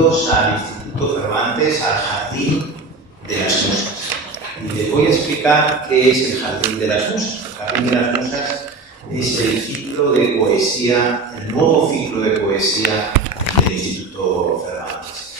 Bienvenidos al Instituto Cervantes, al Jardín de las Musas. Y les voy a explicar qué es el Jardín de las Musas. El Jardín de las Musas es el ciclo de poesía, el nuevo ciclo de poesía del Instituto Cervantes.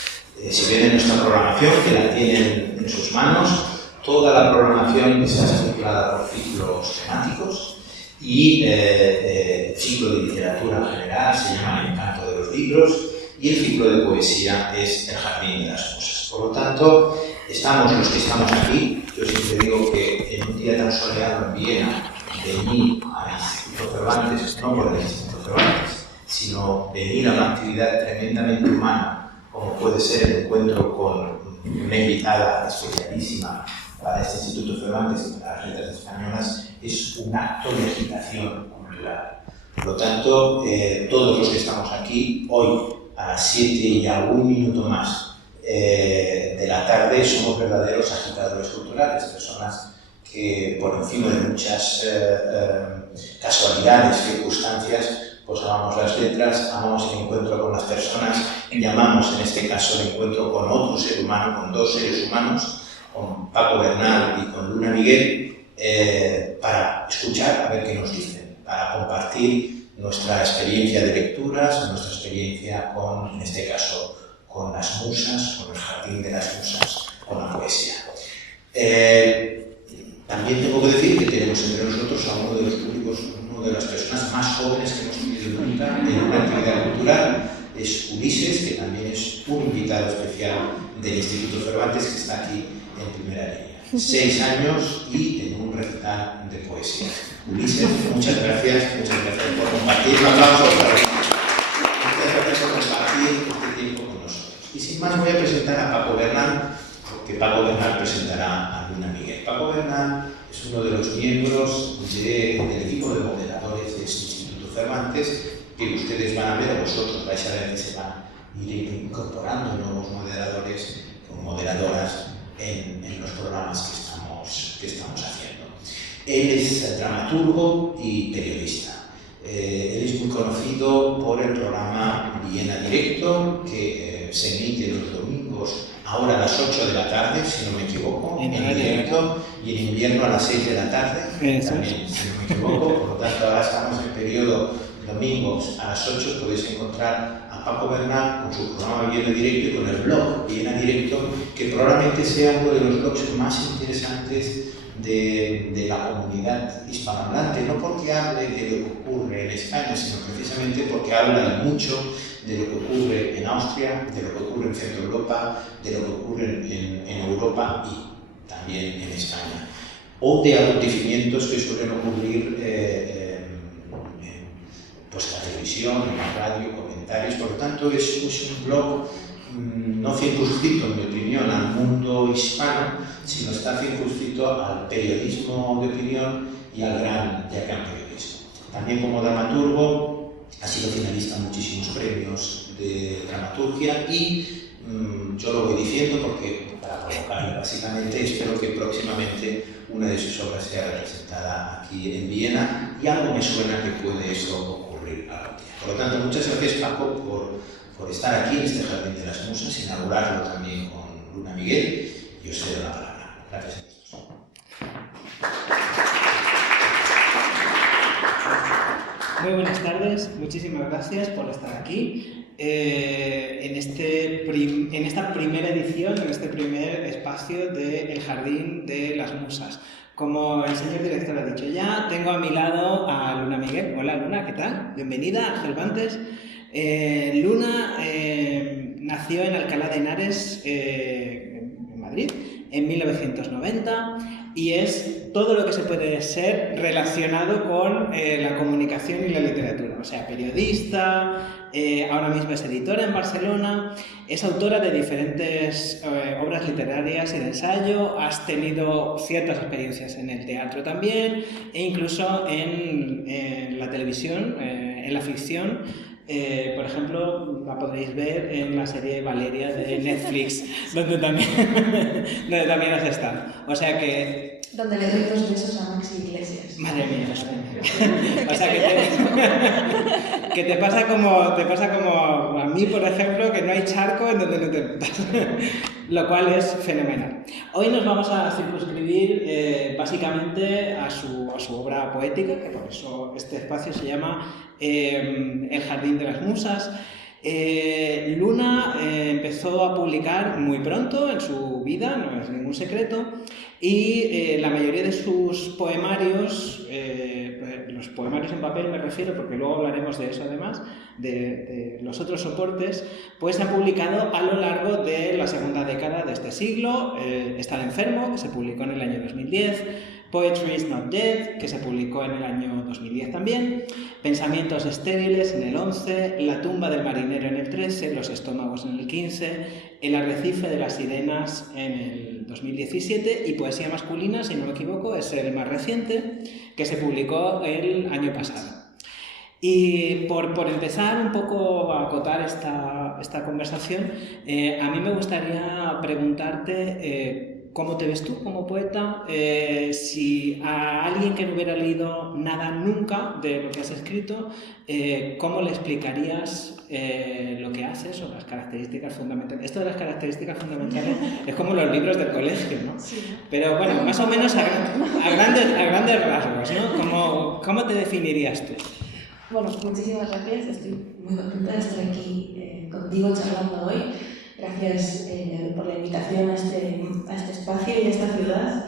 Si ven en nuestra programación, que la tienen en sus manos, toda la programación está estructurada por ciclos temáticos y el ciclo de literatura en general se llama El encanto de los libros y el ciclo de poesía es El jardín de las musas. Por lo tanto, estamos los que estamos aquí. Yo siempre digo que en un día tan soleado en Viena, venir al Instituto Cervantes, no por el Instituto Cervantes, sino venir a una actividad tremendamente humana, como puede ser el encuentro con una invitada especialísima para este Instituto Cervantes y para las letras españolas, es un acto de agitación cultural. Por lo tanto, todos los que estamos aquí, hoy a las 7 y a un minuto más de la tarde, somos verdaderos agitadores culturales, personas que por encima de muchas casualidades, circunstancias, pues amamos las letras, amamos el encuentro con las personas, llamamos en este caso el encuentro con otro ser humano, con dos seres humanos, con Paco Bernal y con Luna Miguel, para escuchar a ver qué nos dicen, para compartir nuestra experiencia de lecturas, nuestra experiencia con, en este caso, con las musas, con el jardín de las musas, con la poesía. También tengo que decir que tenemos entre nosotros a uno de los públicos, una de las personas más jóvenes que hemos tenido nunca en una actividad cultural, es Ulises, que también es un invitado especial del Instituto Cervantes, que está aquí en primera línea. 6 años y en un recital de poesía. Ulises, muchas gracias por compartir. Un aplauso para él. Muchas gracias por compartir este tiempo con nosotros. Y sin más voy a presentar a Paco Bernal, porque Paco Bernal presentará a Luna Miguel. Paco Bernal es uno de los miembros del equipo de moderadores de este Instituto Cervantes, que ustedes van a ver, o vosotros vais a ver que se van a ir incorporando nuevos moderadores o moderadoras en los programas que estamos haciendo. Él es dramaturgo y periodista. Él es muy conocido por el programa Viena Directo, que se emite los domingos, ahora a las 8 de la tarde, si no me equivoco, en directo, y en invierno a las 6 de la tarde, también, si no me equivoco. Por lo tanto, ahora estamos en periodo domingos a las 8, podéis encontrar a Paco Bernal con su programa Viena Directo y con el blog Viena Directo, que probablemente sea uno de los blogs más interesantes de la comunidad hispanohablante, no porque hable de lo que ocurre en España, sino precisamente porque habla mucho de lo que ocurre en Austria, de lo que ocurre en Centro Europa, de lo que ocurre en Europa y también en España, o de acontecimientos que suelen ocurrir pues en la televisión, en la radio, comentarios. Por lo tanto, es un blog no circunscrito, en mi opinión, al mundo hispano, sino está circunscrito al periodismo de opinión y al gran periodismo. También como dramaturgo ha sido finalista en muchísimos premios de dramaturgia y yo lo voy diciendo porque, para provocarle básicamente, espero que próximamente una de sus obras sea representada aquí en Viena, y algo me suena que puede eso ocurrir algún día. Por lo tanto, muchas gracias, Paco, por estar aquí en este Jardín de las Musas, inaugurarlo también con Luna Miguel, y os cedo la palabra. Gracias a todos. Muy buenas tardes, muchísimas gracias por estar aquí en esta primera edición, en este primer espacio del Jardín de las Musas. Como el señor director ha dicho ya, tengo a mi lado a Luna Miguel. Hola Luna, ¿qué tal? Bienvenida a Cervantes. Luna nació en Alcalá de Henares, en Madrid, en 1990, y es todo lo que se puede ser relacionado con la comunicación y la literatura. O sea, periodista, ahora mismo es editora en Barcelona, es autora de diferentes obras literarias y de ensayo, has tenido ciertas experiencias en el teatro también, e incluso en la televisión, en la ficción. Por ejemplo, la podréis ver en la serie Valeria de Netflix, donde también has estado. O sea que donde le doy 2 besos a Maxi Iglesias. Madre mía, o sea, que te pasa como a mí, por ejemplo, que no hay charco en donde no te metas. Lo cual es fenomenal. Hoy nos vamos a circunscribir básicamente a su obra poética, que por eso este espacio se llama El Jardín de las Musas. Luna empezó a publicar muy pronto en su vida, no es ningún secreto, y la mayoría de sus poemarios, los poemarios en papel me refiero, porque luego hablaremos de eso además, de los otros soportes, pues se han publicado a lo largo de la segunda década de este siglo. Estar enfermo, que se publicó en el año 2010, Poetry is Not Dead, que se publicó en el año 2010 también, Pensamientos estériles en el 11, La tumba del marinero en el 13, Los estómagos en el 15, El arrecife de las sirenas en el 2017 y Poesía masculina, si no me equivoco, es el más reciente, que se publicó el año pasado. Y por empezar un poco a acotar esta conversación, a mí me gustaría preguntarte cómo te ves tú como poeta, si a alguien que no hubiera leído nada nunca de lo que has escrito, ¿cómo le explicarías lo que haces o las características fundamentales? Esto de las características fundamentales es como los libros del colegio, ¿no? Sí. Pero bueno, más o menos a grandes rasgos, ¿no? ¿Cómo te definirías tú? Bueno, muchísimas gracias. Estoy muy contenta de estar aquí contigo charlando hoy. Gracias por la invitación a este espacio y a esta ciudad,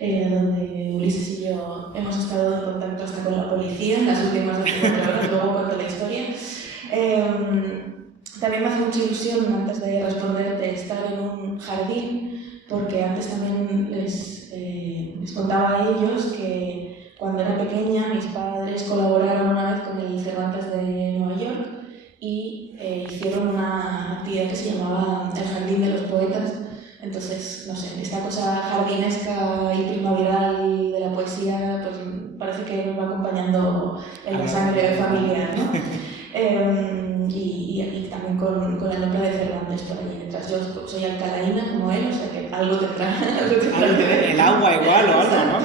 donde Ulises y yo hemos estado en contacto hasta con la policía en las últimas 24 horas, luego cuento la historia. También me hace mucha ilusión, antes de responderte, estar en un jardín, porque antes también les contaba a ellos que cuando era pequeña mis padres colaboraron una vez con el Cervantes de Nueva York y hicieron una actividad que se llamaba El Jardín de los Poetas. Entonces, no sé, esta cosa jardinesca y primaveral de la poesía, pues parece que nos va acompañando en la sangre familiar, ¿no? Y también con el nombre de Cervantes por allí detrás. Yo soy alcalaína como él, o sea que algo tendrá. El agua igual o algo, ¿no?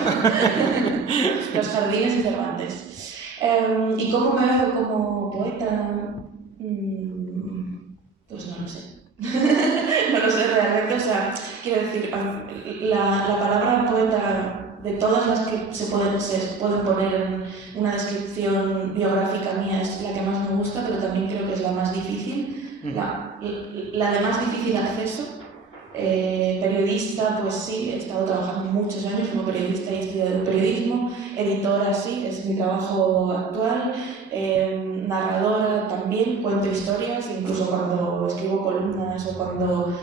Los jardines y Cervantes. ¿Y cómo me veo como poeta? Pues no lo sé. No lo sé realmente, o sea, quiero decir, la palabra poeta, de todas las que se pueden poner en una descripción biográfica mía, es la que más me gusta, pero también creo que es la más difícil, la de más difícil acceso. Periodista, pues sí, he estado trabajando muchos años como periodista y he estudiado periodismo. Editora, sí, es mi trabajo actual. Narradora también, cuento historias, incluso cuando escribo columnas o cuando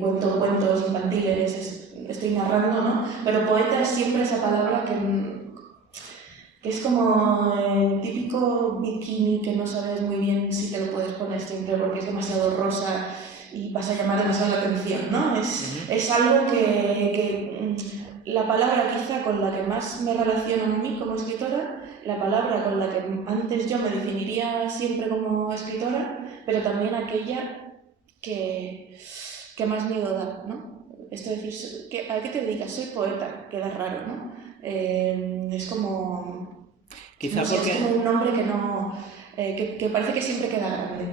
cuento cuentos infantiles estoy narrando, ¿no? Pero poeta es siempre esa palabra que es como el típico bikini que no sabes muy bien si te lo puedes poner siempre porque es demasiado rosa y vas a llamar demasiado la atención, ¿no? Es algo que la palabra quizá con la que más me relaciono a mí como escritora, la palabra con la que antes yo me definiría siempre como escritora, pero también aquella que más miedo da, ¿no? Esto de decir, ¿a qué te dedicas? Soy poeta, queda raro, ¿no? Es como... Quizá no sé, porque... es como un nombre que no... que parece que siempre queda grande.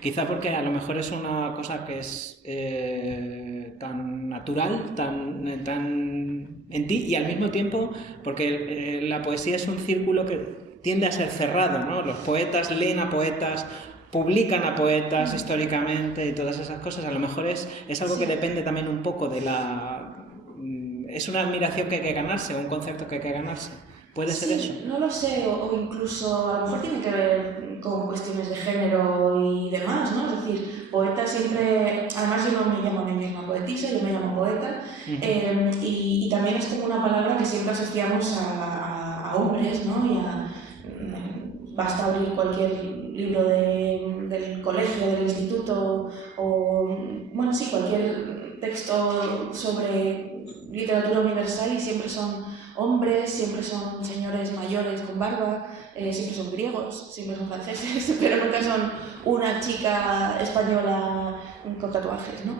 Quizá porque a lo mejor es una cosa que es tan natural, tan en ti, y al mismo tiempo porque la poesía es un círculo que tiende a ser cerrado, ¿no? Los poetas leen a poetas, publican a poetas históricamente y todas esas cosas. A lo mejor es algo que depende también un poco de la... Es una admiración que hay que ganarse, un concepto que hay que ganarse. ¿Puede ser eso? No lo sé, o incluso a lo mejor tiene que ver con cuestiones de género y demás, ¿no? Es decir, poeta siempre... Además yo no me llamo a mí misma poetisa, yo me llamo poeta, y también es como una palabra que siempre asociamos a hombres, ¿no? Basta abrir cualquier libro del colegio, del instituto, o, bueno, sí, cualquier texto sobre literatura universal y siempre son hombres, siempre son señores mayores con barba, siempre son griegos, siempre son franceses, pero nunca son una chica española con tatuajes, ¿no?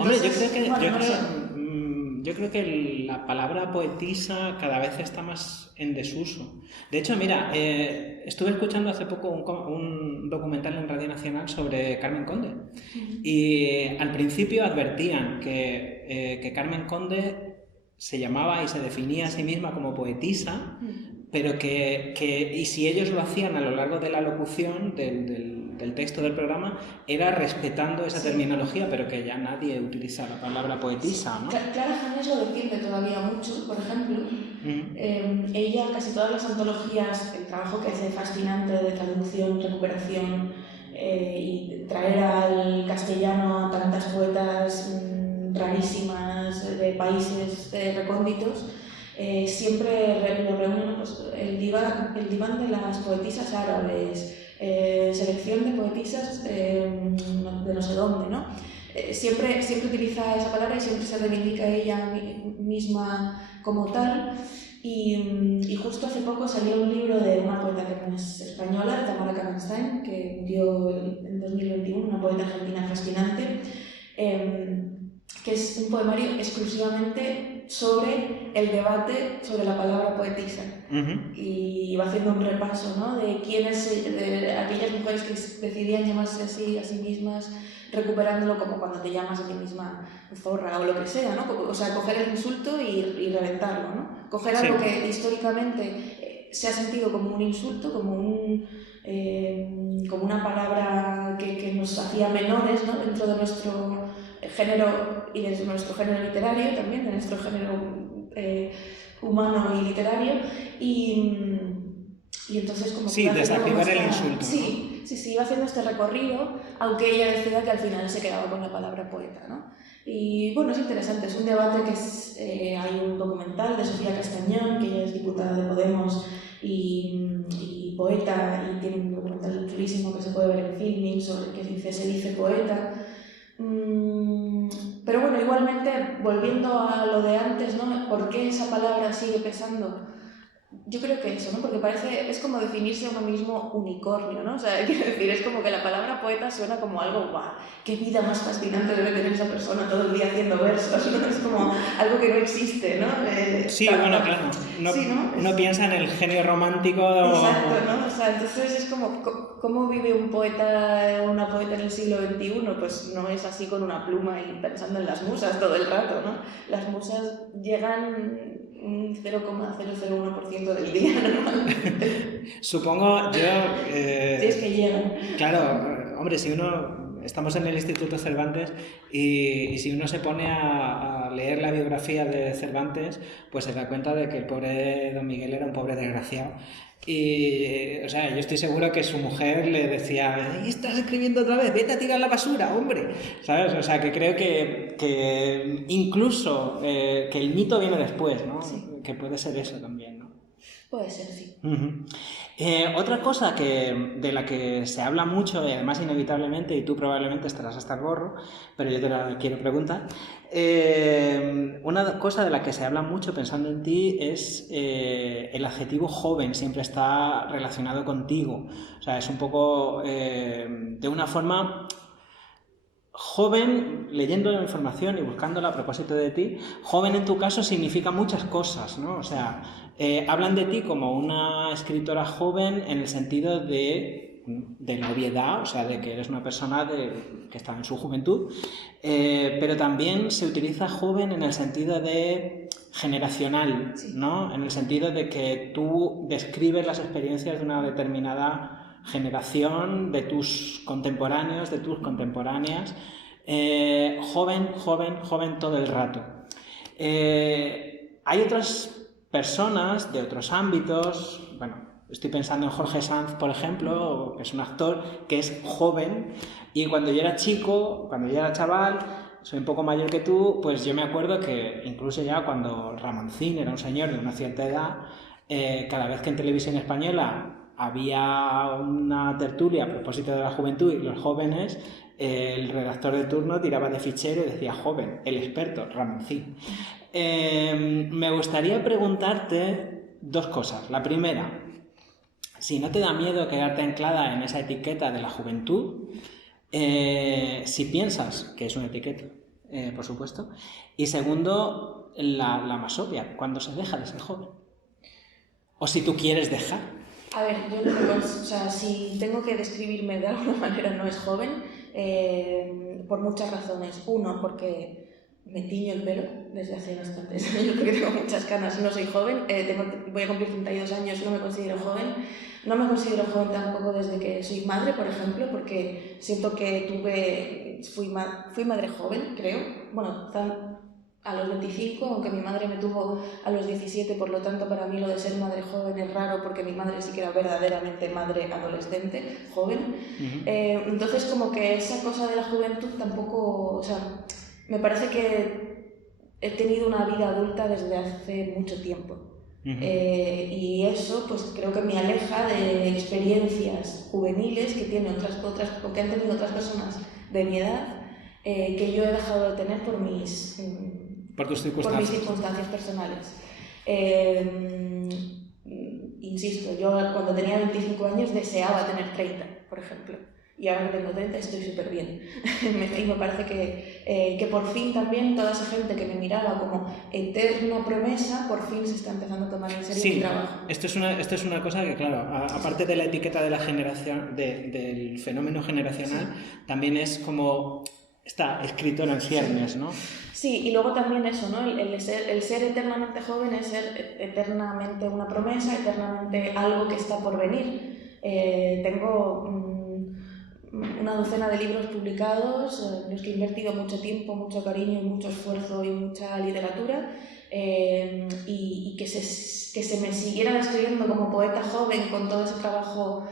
Hombre, yo creo que yo creo que la palabra poetisa cada vez está más en desuso. De hecho, mira, estuve escuchando hace poco un documental en Radio Nacional sobre Carmen Conde y al principio advertían que Carmen Conde se llamaba y se definía a sí misma como poetisa, pero y si ellos lo hacían a lo largo de la locución del texto del programa, era respetando esa terminología, pero que ya nadie utiliza la palabra poetisa, ¿no? Clara Janes lo defiende todavía mucho, por ejemplo. Ella, casi todas las antologías, el trabajo que hace fascinante de traducción, recuperación y traer al castellano a tantas poetas rarísimas de países recónditos, siempre lo reúnen pues, el diván de las poetisas árabes, selección de poetisas de no sé dónde, ¿no? Siempre utiliza esa palabra y siempre se reivindica ella misma como tal. Y justo hace poco salió un libro de una poeta que no es española, Tamara Karenstein, que murió en 2021, una poeta argentina fascinante, que es un poemario exclusivamente sobre el debate sobre la palabra poetisa. Y va haciendo un repaso, ¿no?, de aquellas mujeres que decidían llamarse así a sí mismas, recuperándolo como cuando te llamas a ti misma zorra o lo que sea, ¿no? O sea, coger el insulto y reventarlo, ¿no? Coger algo que históricamente se ha sentido como un insulto, como una palabra que nos hacía menores, ¿no?, dentro de nuestro género y de nuestro género literario también, de nuestro género humano y literario, y entonces como sí, desactivar el insulto, ¿no? Sí, iba haciendo este recorrido, aunque ella decía que al final se quedaba con la palabra poeta, ¿no? Y bueno, es interesante, es un debate que hay un documental de Sofía Castañón, que ella es diputada de Podemos y poeta, y tiene un documental chulísimo que se puede ver en Filming sobre que se dice poeta. Pero bueno, igualmente, volviendo a lo de antes, ¿no?, ¿por qué esa palabra sigue pesando? Yo creo que eso, ¿no? Porque es como definirse a uno mismo unicornio, ¿no? O sea, quiero decir, es como que la palabra poeta suena como algo, ¡guau! ¡Qué vida más fascinante debe tener esa persona todo el día haciendo versos! ¿No? Es como algo que no existe, ¿no? Sí, bueno, claro. No piensa en el genio romántico. Exacto, ¿no? O sea, entonces es como, ¿cómo vive una poeta en el siglo XXI? Pues no es así con una pluma y pensando en las musas todo el rato, ¿no? Las musas llegan un 0,001% del día normalmente. Supongo, yo... Sí, es que llegan. Claro, hombre, si uno... Estamos en el Instituto Cervantes y si uno se pone a leer la biografía de Cervantes, pues se da cuenta de que el pobre Don Miguel era un pobre desgraciado. Y, o sea, yo estoy seguro que su mujer le decía: ¿estás escribiendo otra vez? Vete a tirar la basura, hombre. ¿Sabes? O sea, que creo que incluso que el mito viene después, ¿no? Sí. Que puede ser eso también, ¿no? Puede ser, sí. Otra cosa de la que se habla mucho, y además inevitablemente, y tú probablemente estarás hasta el gorro, pero yo te la quiero preguntar, una cosa de la que se habla mucho pensando en ti es el adjetivo joven, siempre está relacionado contigo. O sea, es un poco de una forma... Joven, leyendo la información y buscándola a propósito de ti, joven en tu caso significa muchas cosas, ¿no? O sea, hablan de ti como una escritora joven en el sentido de la obviedad, o sea, de que eres una persona que está en su juventud, pero también se utiliza joven en el sentido de generacional, ¿no? En el sentido de que tú describes las experiencias de una determinada generación, de tus contemporáneos, de tus contemporáneas, joven todo el rato. Hay otras personas de otros ámbitos, bueno, estoy pensando en Jorge Sanz, por ejemplo, que es un actor que es joven, y cuando yo era chico, cuando yo era chaval, soy un poco mayor que tú, pues yo me acuerdo que incluso ya cuando Ramoncín era un señor de una cierta edad, cada vez que en Televisión Española había una tertulia a propósito de la juventud y los jóvenes, el redactor de turno tiraba de fichero y decía: joven, el experto, Ramoncín. Me gustaría preguntarte dos cosas. La primera, si no te da miedo quedarte anclada en esa etiqueta de la juventud, si piensas que es una etiqueta, por supuesto. Y segundo, la más obvia, ¿cuándo se deja de ser joven? O si tú quieres dejar. A ver, yo no, o sea, si tengo que describirme de alguna manera no es joven, por muchas razones. Uno, porque me tiño el pelo desde hace bastantes años, porque tengo muchas canas, no soy joven, voy a cumplir 32 años, no me considero joven. No me considero joven tampoco desde que soy madre, por ejemplo, porque siento que fui madre joven, creo. Bueno, a los 25, aunque mi madre me tuvo a los 17, por lo tanto para mí lo de ser madre joven es raro porque mi madre sí que era verdaderamente madre adolescente, joven. Entonces como que esa cosa de la juventud tampoco, o sea, me parece que he tenido una vida adulta desde hace mucho tiempo. Y eso pues creo que me aleja de experiencias juveniles que tienen o que han tenido otras personas de mi edad, que yo he dejado de tener por mis circunstancias personales. Insisto, yo cuando tenía 25 años deseaba tener 30, por ejemplo, y ahora que tengo 30 estoy súper bien. Y me parece que por fin también toda esa gente que me miraba como eterna promesa, por fin se está empezando a tomar en serio mi trabajo. Esto es una cosa que, claro, aparte de la etiqueta de la generación, del fenómeno generacional, también es como... está escrito en ciernes, ¿no? Sí, y luego también eso, ¿no? El ser eternamente joven es ser eternamente una promesa, eternamente algo que está por venir. Tengo una docena de libros publicados, en los que he invertido mucho tiempo, mucho cariño, mucho esfuerzo y mucha literatura, y que se me siguiera describiendo como poeta joven con todo ese trabajo,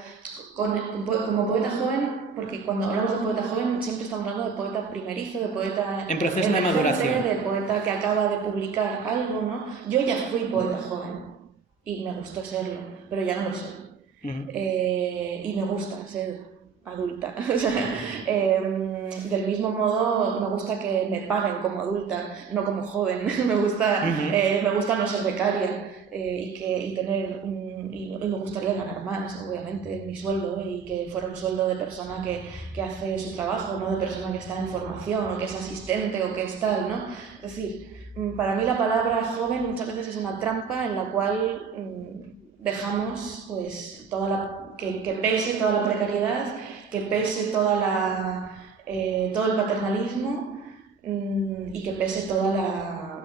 como poeta joven, porque cuando hablamos de poeta joven siempre estamos hablando de poeta primerizo, de poeta en proceso de maduración, de poeta que acaba de publicar algo, ¿no? Yo ya fui poeta joven y me gustó serlo, pero ya no lo soy. Y me gusta ser adulta. O sea, del mismo modo me gusta que me paguen como adulta, no como joven. Me gusta no ser becaria, y me gustaría ganar más, obviamente, mi sueldo, y que fuera un sueldo de persona que hace su trabajo, no de persona que está en formación o que es asistente o que es tal, ¿no? Es decir, para mí la palabra joven muchas veces es una trampa en la cual dejamos pues que pese toda la precariedad, que pese todo el paternalismo, y que pese toda la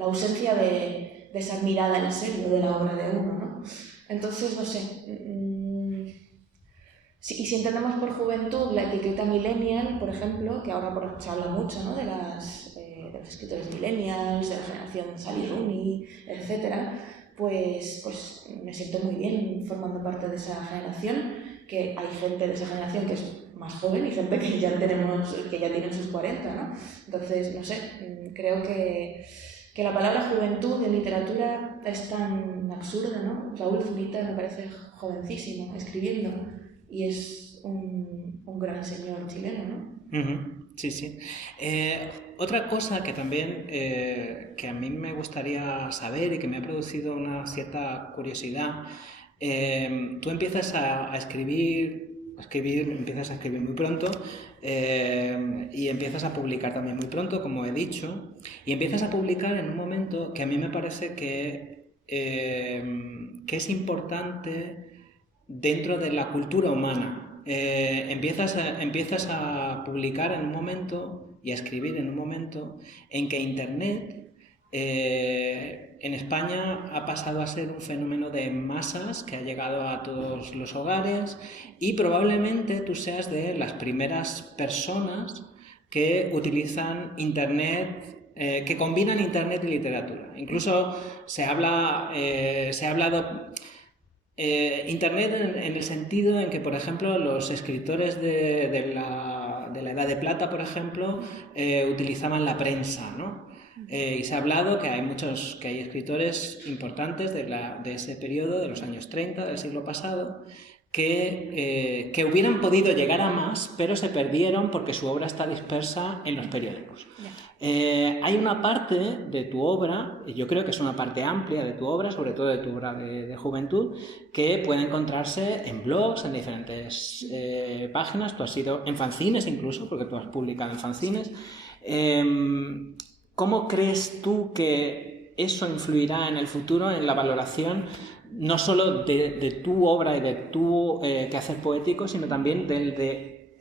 ausencia de esa mirada en serio de la obra de uno, ¿no? Entonces, no sé, y si entendemos por juventud la etiqueta millennial, por ejemplo, que ahora se habla mucho, ¿no? de los escritores millennials, de la generación Sally Rooney, etc., pues me siento muy bien formando parte de esa generación, que hay gente de esa generación que es más joven y gente que ya tienen sus 40, ¿no? Entonces, no sé, creo que la palabra juventud en literatura es tan absurda, ¿no? Raúl Zurita me parece jovencísimo escribiendo y es un gran señor chileno, ¿no? Sí, sí. Otra cosa que también que a mí me gustaría saber y que me ha producido una cierta curiosidad, tú empiezas a escribir muy pronto, y empiezas a publicar también muy pronto, como he dicho, y empiezas a publicar en un momento que a mí me parece que es importante dentro de la cultura humana. Empiezas a publicar en un momento y a escribir en un momento en que Internet en España ha pasado a ser un fenómeno de masas que ha llegado a todos los hogares, y probablemente tú seas de las primeras personas que utilizan Internet, que combinan Internet y literatura. Incluso se ha hablado Internet en el sentido en que, por ejemplo, los escritores de la Edad de Plata, por ejemplo, utilizaban la prensa, ¿no? Y se ha hablado que hay escritores importantes de ese periodo, de los años 30 del siglo pasado, que hubieran podido llegar a más, pero se perdieron porque su obra está dispersa en los periódicos. Hay una parte de tu obra, y yo creo que es una parte amplia de tu obra, sobre todo de tu obra de juventud, que puede encontrarse en blogs, en diferentes páginas. Tú has sido en fanzines incluso, porque tú has publicado en fanzines. ¿cómo crees tú que eso influirá en el futuro en la valoración no solo de tu obra y de tu quehacer poético, sino también del de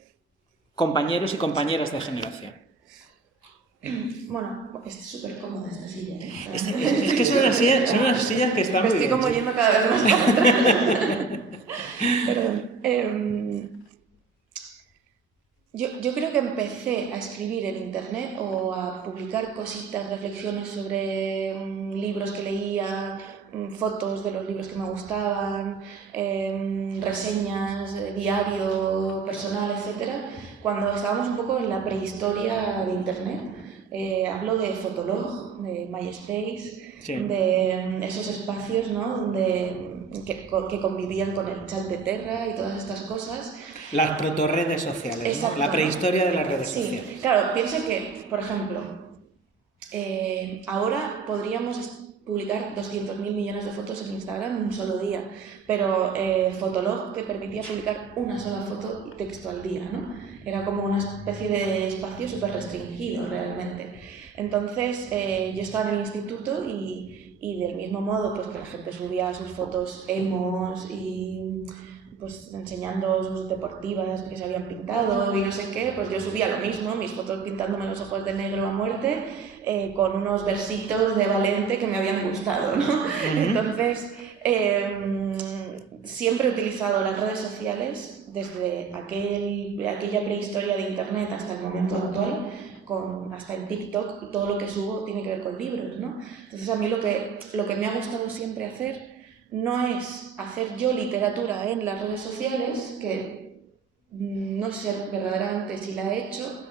compañeros y compañeras de generación? Bueno, es súper cómoda esta silla, ¿eh? Es que son unas sillas que están Me muy estoy bien. como yendo cada vez más para atrás. Perdón. Yo creo que empecé a escribir en internet o a publicar cositas, reflexiones sobre libros que leía, fotos de los libros que me gustaban, reseñas, diario personal, etc. Cuando estábamos un poco en la prehistoria de internet. Hablo de Fotolog, de MySpace, Sí. de esos espacios, ¿no? que convivían con el chat de Terra y todas estas cosas. Las protorredes sociales, Exacto, ¿no? La prehistoria de las redes sí, sociales. claro, piensa que, por ejemplo, ahora podríamos publicar 200.000 millones de fotos en Instagram en un solo día, pero Fotolog te permitía publicar una sola foto y texto al día, ¿no? Era como una especie de espacio súper restringido realmente. Entonces yo estaba en el instituto y del mismo modo pues que la gente subía sus fotos emos y pues enseñando sus deportivas que se habían pintado y no sé qué, pues yo subía lo mismo, mis fotos pintándome los ojos de negro a muerte, con unos versitos de Valente que me habían gustado, ¿no? Entonces, siempre he utilizado las redes sociales desde aquella prehistoria de internet hasta el momento actual, hasta en TikTok, todo lo que subo tiene que ver con libros, ¿no? Entonces a mí lo que me ha gustado siempre hacer no es hacer yo literatura en las redes sociales, que no sé verdaderamente si la he hecho,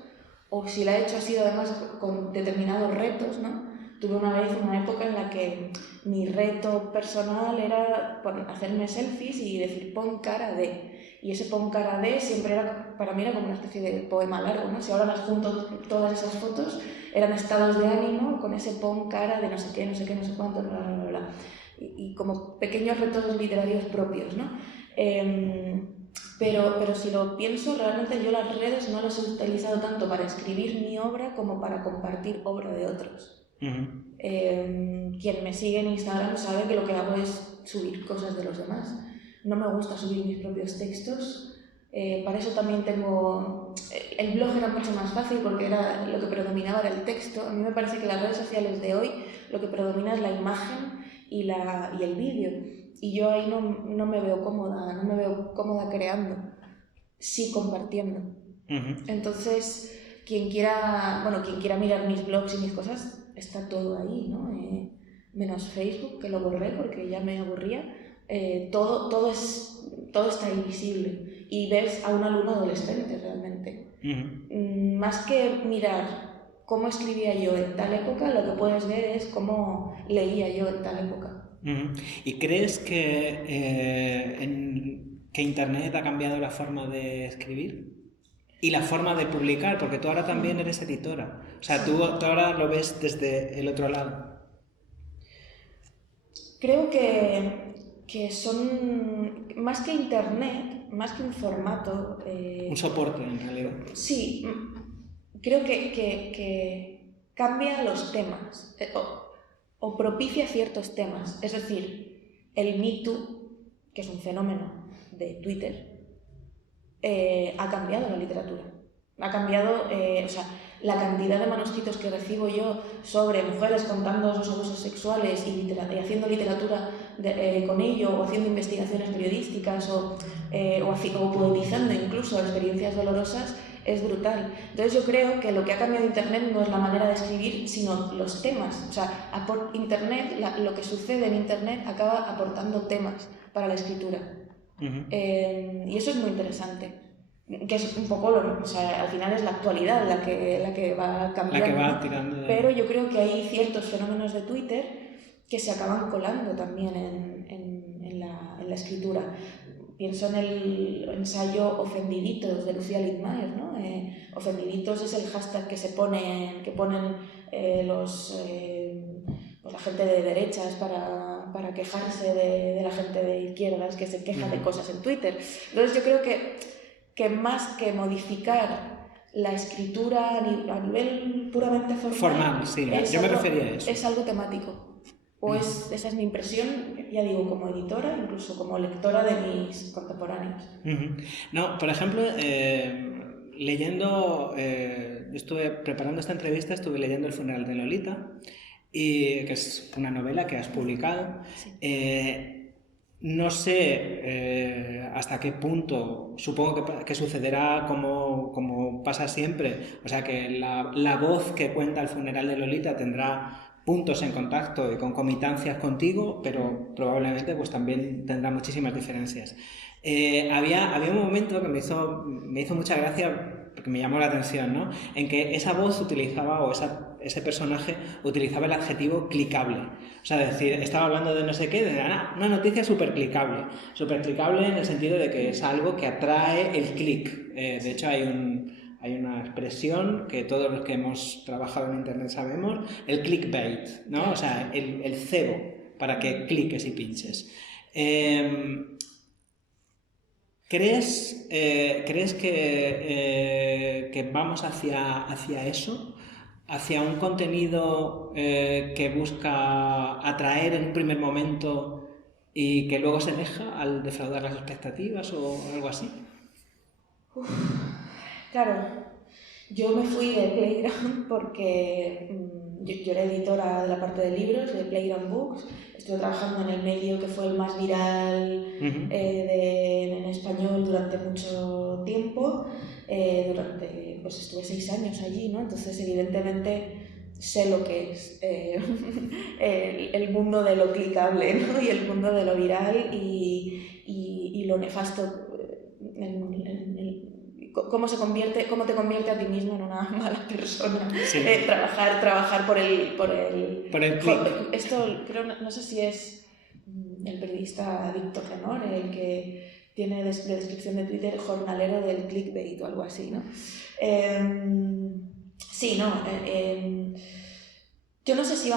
o si la he hecho ha sido además con determinados retos, ¿no? Tuve una época en la que mi reto personal era hacerme selfies y decir pon cara de. Y ese pon cara de siempre para mí era como una especie de poema largo, ¿no? Si ahora las junto todas esas fotos, eran estados de ánimo con ese pon cara de no sé qué, no sé qué, no sé cuánto, bla, bla, bla, bla. Y como pequeños retos literarios propios, ¿no? Pero si lo pienso, realmente yo las redes no las he utilizado tanto para escribir mi obra como para compartir obra de otros. Quien me sigue en Instagram sabe que lo que hago es subir cosas de los demás. No me gusta subir mis propios textos. Para eso también tengo... El blog era mucho más fácil porque era lo que predominaba era el texto. A mí me parece que las redes sociales de hoy lo que predomina es la imagen y el vídeo. Y yo ahí no me veo cómoda creando, sí compartiendo. Entonces, quien quiera mirar mis blogs y mis cosas, está todo ahí, ¿no? Menos Facebook, que lo borré porque ya me aburría. Todo está ahí visible y ves a un alumno adolescente realmente. Más que mirar cómo escribía yo en tal época, lo que puedes ver es cómo leía yo en tal época. ¿Y crees que Internet ha cambiado la forma de escribir? Y la forma de publicar, porque tú ahora también eres editora. O sea, tú ahora lo ves desde el otro lado. Creo que son más que Internet, más que un formato... un soporte, en realidad. Sí, creo que cambia los temas o propicia ciertos temas. Es decir, el Me Too, que es un fenómeno de Twitter, ha cambiado la literatura. Ha cambiado, la cantidad de manuscritos que recibo yo sobre mujeres contando sus abusos sexuales y haciendo literatura con ello, o haciendo investigaciones periodísticas, o poetizando incluso experiencias dolorosas, es brutal. Entonces yo creo que lo que ha cambiado Internet no es la manera de escribir, sino los temas. O sea, Internet, lo que sucede en Internet acaba aportando temas para la escritura. Y eso es muy interesante. Que es un poco, al final es la actualidad la que va cambiando. La que va tirando de... Pero yo creo que hay ciertos fenómenos de Twitter que se acaban colando también en la escritura. Pienso en el ensayo Ofendiditos de Lucía Littmayer, ¿no? Ofendiditos es el hashtag que ponen la gente de derechas para quejarse de la gente de izquierdas que se queja de cosas en Twitter. Entonces yo creo que más que modificar la escritura a nivel puramente formal. Formal, sí, yo me refería a eso. Es algo temático. O esa es mi impresión, ya digo, como editora, incluso como lectora de mis contemporáneos. No, por ejemplo, leyendo, estuve preparando esta entrevista, estuve leyendo El funeral de Lolita, que es una novela que has publicado. Sí. No sé hasta qué punto, supongo que sucederá como pasa siempre, o sea que la voz que cuenta El funeral de Lolita tendrá puntos en contacto y concomitancias contigo, pero probablemente pues también tendrá muchísimas diferencias. Había un momento que me hizo mucha gracia, porque me llamó la atención, ¿no? En que esa voz utilizaba, o ese personaje utilizaba el adjetivo clicable. O sea, decir, estaba hablando de no sé qué, de una noticia súper clicable. Súper clicable en el sentido de que es algo que atrae el clic. De hecho, hay una expresión que todos los que hemos trabajado en Internet sabemos, el clickbait, ¿no? O sea, el cebo para que cliques y pinches. ¿Crees que vamos hacia eso? ¿Hacia un contenido que busca atraer en un primer momento y que luego se deja al defraudar las expectativas o algo así? Claro, yo me fui de Playground porque yo era editora de la parte de libros de Playground Books. Estuve trabajando en el medio que fue el más viral en español durante mucho tiempo. Pues estuve 6 años allí, ¿no? Entonces, evidentemente, sé lo que es el mundo de lo clicable, ¿no? Y el mundo de lo viral y lo nefasto cómo te convierte a ti mismo en una mala persona. Sí. Trabajar por el click. Esto creo, no sé si es el periodista Víctor Renor el que tiene de descripción de Twitter jornalero del clickbait o algo así, ¿no? Sí, no. Yo no sé si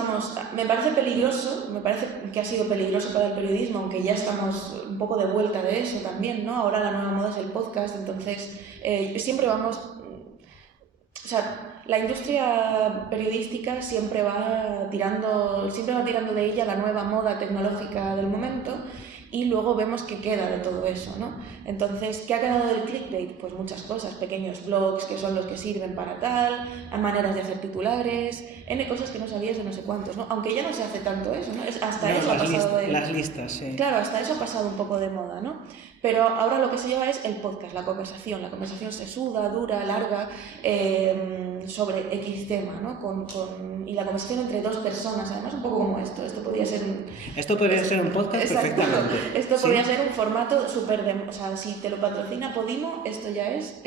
me parece peligroso, me parece que ha sido peligroso para el periodismo, aunque ya estamos un poco de vuelta de eso también, ¿no? Ahora la nueva moda es el podcast, entonces siempre vamos... O sea, la industria periodística siempre va tirando de ella la nueva moda tecnológica del momento y luego vemos qué queda de todo eso, ¿no? Entonces, ¿qué ha quedado del clickbait? Pues muchas cosas, pequeños blogs que son los que sirven para tal, maneras de hacer titulares, cosas que no sabías de no sé cuántos, ¿no? Aunque ya no se hace tanto eso, ¿no? Hasta eso ha pasado las listas, sí. Claro, hasta eso ha pasado un poco de moda, ¿no? Pero ahora lo que se lleva es el podcast, la conversación. La conversación sesuda, dura, larga, sobre X tema, ¿no? Y la conversación entre 2 personas, además un poco como esto. Esto podría ser un podcast. Exacto. Perfectamente. Esto podría ser un formato súper o sea, si te lo patrocina Podimo, esto ya es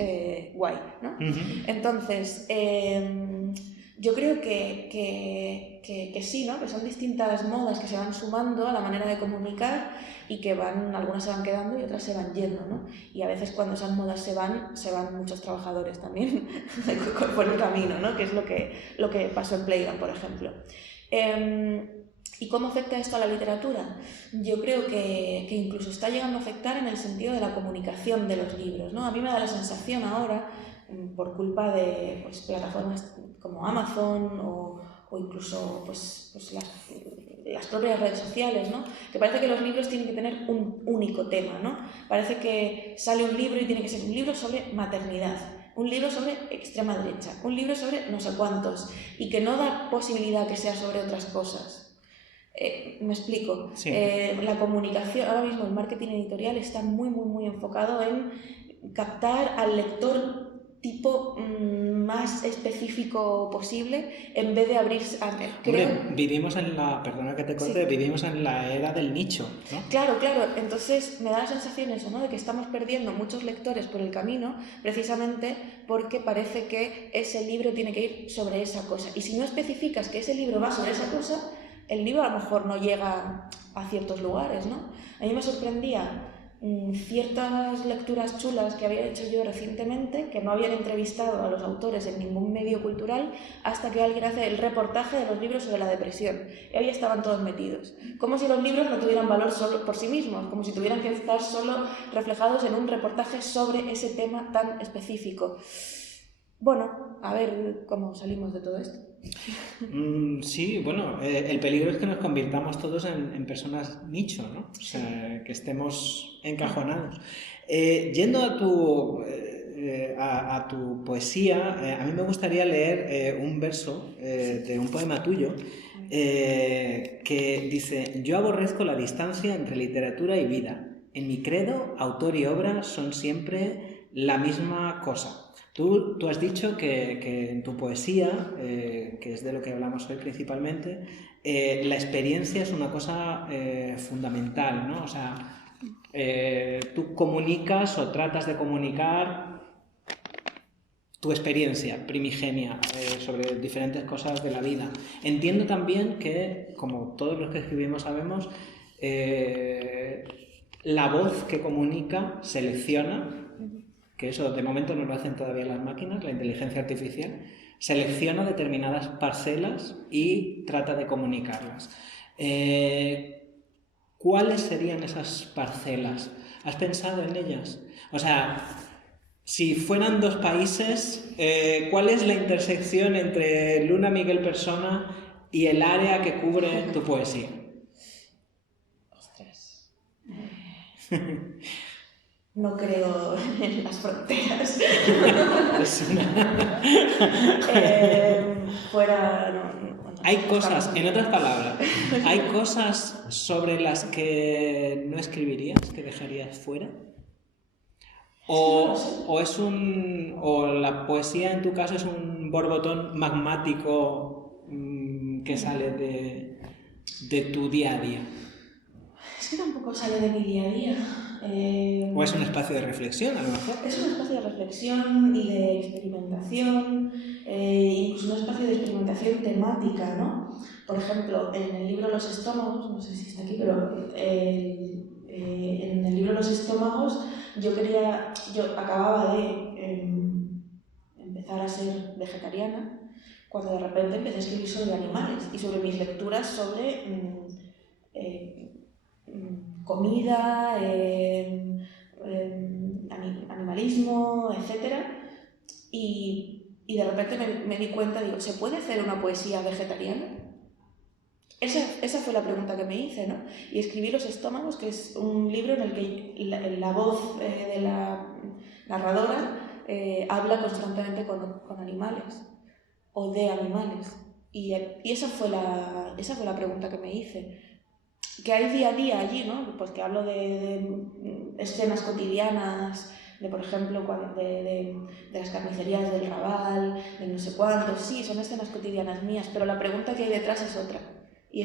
guay, ¿no? Entonces, yo creo que sí, ¿no? Que son distintas modas que se van sumando a la manera de comunicar y que algunas se van quedando y otras se van yendo, ¿no? Y a veces cuando esas modas se van muchos trabajadores también por el camino, ¿no? Que es lo que pasó en Playground, por ejemplo. ¿Y cómo afecta esto a la literatura? Yo creo que incluso está llegando a afectar en el sentido de la comunicación de los libros, ¿no? A mí me da la sensación ahora, por culpa de plataformas como Amazon o incluso las propias redes sociales, ¿no? Que parece que los libros tienen que tener un único tema, ¿no? Parece que sale un libro y tiene que ser un libro sobre maternidad, un libro sobre extrema derecha, un libro sobre no sé cuántos, y que no da posibilidad que sea sobre otras cosas. Me explico. Sí. La comunicación, ahora mismo el marketing editorial está muy, muy, muy enfocado en captar al lector tipo más específico posible en vez de abrirse vivimos en perdona que te corte, sí. Vivimos en la era del nicho, ¿no? Claro, entonces me da la sensación eso, ¿no? De que estamos perdiendo muchos lectores por el camino precisamente porque parece que ese libro tiene que ir sobre esa cosa, y si no especificas que ese libro va sobre esa cosa, el libro a lo mejor no llega a ciertos lugares, ¿no? A mí me sorprendía ciertas lecturas chulas que había hecho yo recientemente, que no habían entrevistado a los autores en ningún medio cultural, hasta que alguien hace el reportaje de los libros sobre la depresión. Y ahí estaban todos metidos. Como si los libros no tuvieran valor solo por sí mismos, como si tuvieran que estar solo reflejados en un reportaje sobre ese tema tan específico. bueno, a ver cómo salimos de todo esto. Sí, bueno, el peligro es que nos convirtamos todos en personas nicho, ¿no? O sea, que estemos encajonados. Yendo a tu poesía, a mí me gustaría leer un verso de un poema tuyo que dice: yo aborrezco la distancia entre literatura y vida. En mi credo, autor y obra son siempre la misma cosa. Tú has dicho que en tu poesía, que es de lo que hablamos hoy principalmente, la experiencia es una cosa fundamental, ¿no? O sea, tú comunicas o tratas de comunicar tu experiencia primigenia sobre diferentes cosas de la vida. Entiendo también que, como todos los que escribimos sabemos, la voz que comunica selecciona, que eso de momento no lo hacen todavía las máquinas, la inteligencia artificial, selecciona determinadas parcelas y trata de comunicarlas. ¿Cuáles serían esas parcelas? ¿Has pensado en ellas? O sea, si fueran dos países, ¿cuál es la intersección entre Luna Miguel Persona y el área que cubre tu poesía? Ostras. No creo en las fronteras. Fuera... No, hay cosas, en otras palabras, hay cosas sobre las que no escribirías, que dejarías fuera. O la poesía en tu caso es un borbotón magmático que sale de tu día a día. Es que tampoco sale de mi día a día. ¿O es un espacio de reflexión, a lo mejor? Es un espacio de reflexión y de experimentación, incluso un espacio de experimentación temática, ¿no? Por ejemplo, en el libro Los estómagos, no sé si está aquí, pero en el libro Los estómagos yo acababa de empezar a ser vegetariana cuando de repente empecé a escribir sobre animales y sobre mis lecturas sobre comida, animalismo, etc. Y de repente me di cuenta, digo, ¿se puede hacer una poesía vegetariana? Esa fue la pregunta que me hice, ¿no? Y escribí Los estómagos, que es un libro en el que la voz de la narradora habla constantemente con animales o de animales. Y esa fue la pregunta que me hice. Que hay día a día allí, ¿no? Pues que hablo de escenas cotidianas, de por ejemplo de las carnicerías del Raval, de no sé cuántos. Sí, son escenas cotidianas mías, pero la pregunta que hay detrás es otra. Y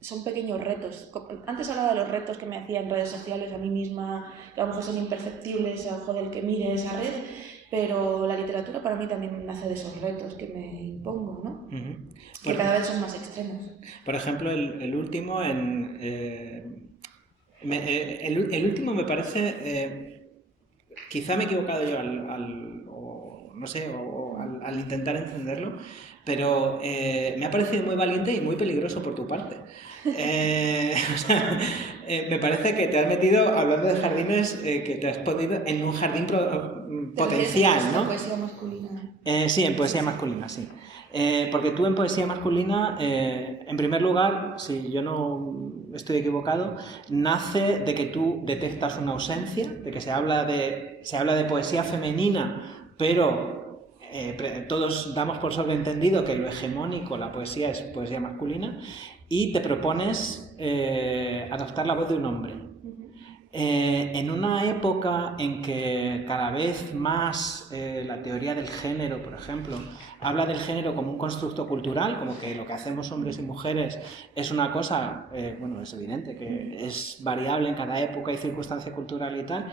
son pequeños retos. Antes hablaba de los retos que me hacía en redes sociales a mí misma, que a lo mejor son imperceptibles a ojo del que mire esa red, pero la literatura para mí también nace de esos retos que me impongo, ¿no? Que cada vez son más extremos. Por ejemplo, el último el último me parece, quizá me he equivocado yo al intentar entenderlo, pero me ha parecido muy valiente y muy peligroso por tu parte. Me parece que te has metido, hablando de jardines, que te has podido en un jardín potencial, ¿no? ¿En poesía masculina? Sí, en poesía masculina, sí. Porque tú en poesía masculina, en primer lugar, si yo no estoy equivocado, nace de que tú detectas una ausencia, de que se habla de poesía femenina, pero todos damos por sobreentendido que lo hegemónico, la poesía, es poesía masculina, y te propones adoptar la voz de un hombre. En una época en que cada vez más la teoría del género, por ejemplo, habla del género como un constructo cultural, como que lo que hacemos hombres y mujeres es una cosa, es evidente que es variable en cada época y circunstancia cultural y tal,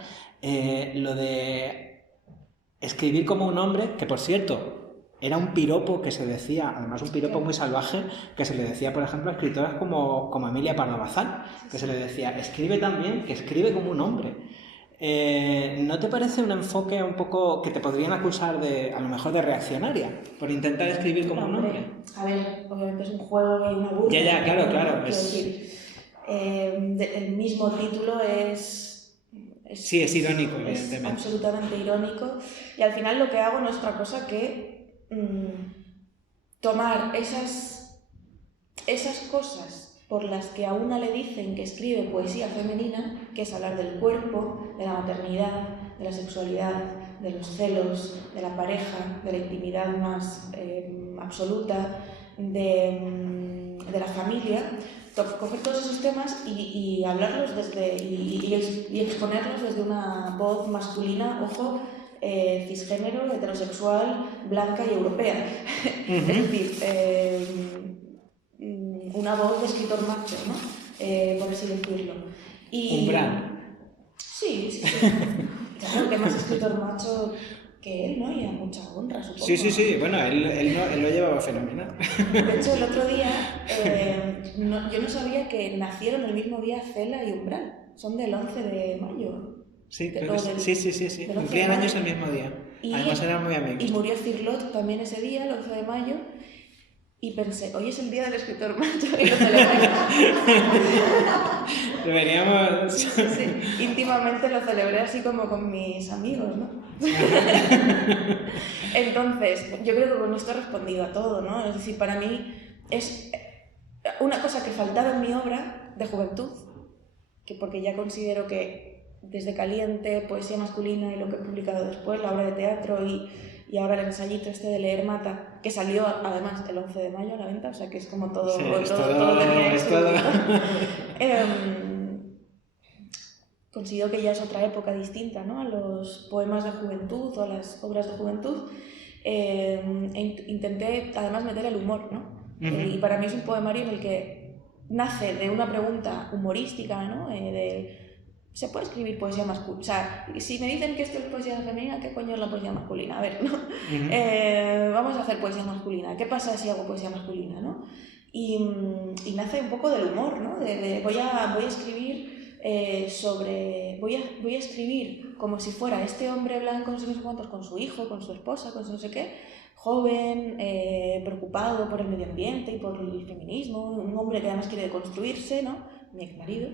lo de escribir como un hombre, que por cierto era un piropo que se decía, además un piropo muy salvaje, que se le decía, por ejemplo, a escritoras como Emilia Pardo Bazán, que se le decía, escribe también, que escribe como un hombre. ¿No te parece un enfoque un poco que te podrían acusar a lo mejor de reaccionaria, por intentar escribir como un hombre? A ver, obviamente es un juego y una burla. Ya, claro. Quiero decir, el mismo título es Sí, es irónico, es evidentemente. absolutamente irónico. Y al final lo que hago no es otra cosa que tomar esas cosas por las que a una le dicen que escribe poesía femenina, que es hablar del cuerpo, de la maternidad, de la sexualidad, de los celos, de la pareja, de la intimidad más absoluta, de la familia, coger todos esos temas y hablarlos y exponerlos desde una voz masculina, ojo, cisgénero, heterosexual, blanca y europea. Es decir, una voz de escritor macho, ¿no? Por así decirlo. Umbral. Sí. Claro, que más escritor macho que él, ¿no? Y a mucha honra, supongo. Sí. Bueno, él lo llevaba fenomenal. De hecho, el otro día yo no sabía que nacieron el mismo día Cela y Umbral. Son del 11 de mayo. Sí, sí. Cumplían años el mismo día. Además eran muy amigos. Y murió Cirlot también ese día, el 11 de mayo. Y pensé, hoy es el día del escritor macho y lo celebré. Deberíamos... Sí. Íntimamente lo celebré así como con mis amigos, ¿no? Entonces, yo creo que con esto he respondido a todo, ¿no? Es decir, para mí es una cosa que faltaba en mi obra de juventud, que porque ya considero que desde Caliente, poesía masculina y lo que he publicado después, la obra de teatro y ahora el ensayito este de Leer Mata, que salió además el 11 de mayo a la venta, o sea que es como todo... Sí, todo tenía es eso. todo. Considero que ya es otra época distinta, ¿no? A los poemas de juventud o a las obras de juventud. Intenté además meter el humor, ¿no? Y para mí es un poemario en el que nace de una pregunta humorística, ¿no? ¿Se puede escribir poesía masculina? O sea, si me dicen que esto es poesía femenina, ¿qué coño es la poesía masculina? A ver, ¿no? Vamos a hacer poesía masculina. ¿Qué pasa si hago poesía masculina, no? Y nace un poco del humor, ¿no? Voy a escribir voy a escribir como si fuera este hombre blanco, no sé cuántos, con su hijo, con su esposa, con su no sé qué, joven, preocupado por el medio ambiente y por el feminismo, un hombre que además quiere deconstruirse, ¿no? Mi exmarido.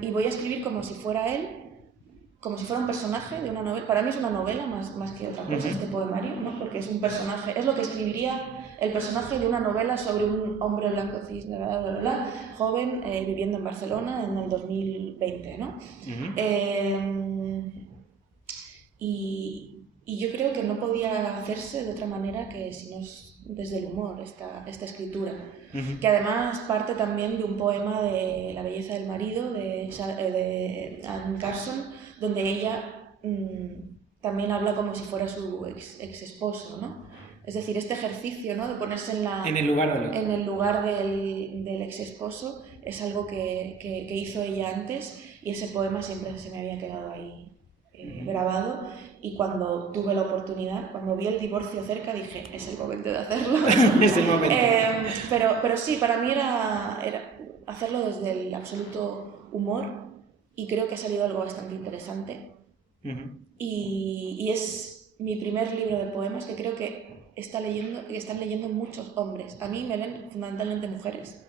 Y voy a escribir como si fuera él, como si fuera un personaje de una novela. Para mí es una novela más que otra cosa, este poemario, ¿no? Porque es un personaje, es lo que escribiría el personaje de una novela sobre un hombre blanco cis, joven, viviendo en Barcelona en el 2020, ¿no? Y yo creo que no podía hacerse de otra manera que si no es desde el humor, esta escritura, que además parte también de un poema de La belleza del marido de Anne Carson, donde ella también habla como si fuera su ex esposo, ¿no? Es decir, este ejercicio, ¿no? De ponerse en el lugar del ex esposo es algo que hizo ella antes, y ese poema siempre se me había quedado ahí grabado, y cuando tuve la oportunidad, cuando vi el divorcio cerca, dije, es el momento de hacerlo. Es el momento. Pero sí, para mí era hacerlo desde el absoluto humor, y creo que ha salido algo bastante interesante. Y es mi primer libro de poemas que creo que están leyendo muchos hombres. A mí me leen fundamentalmente mujeres.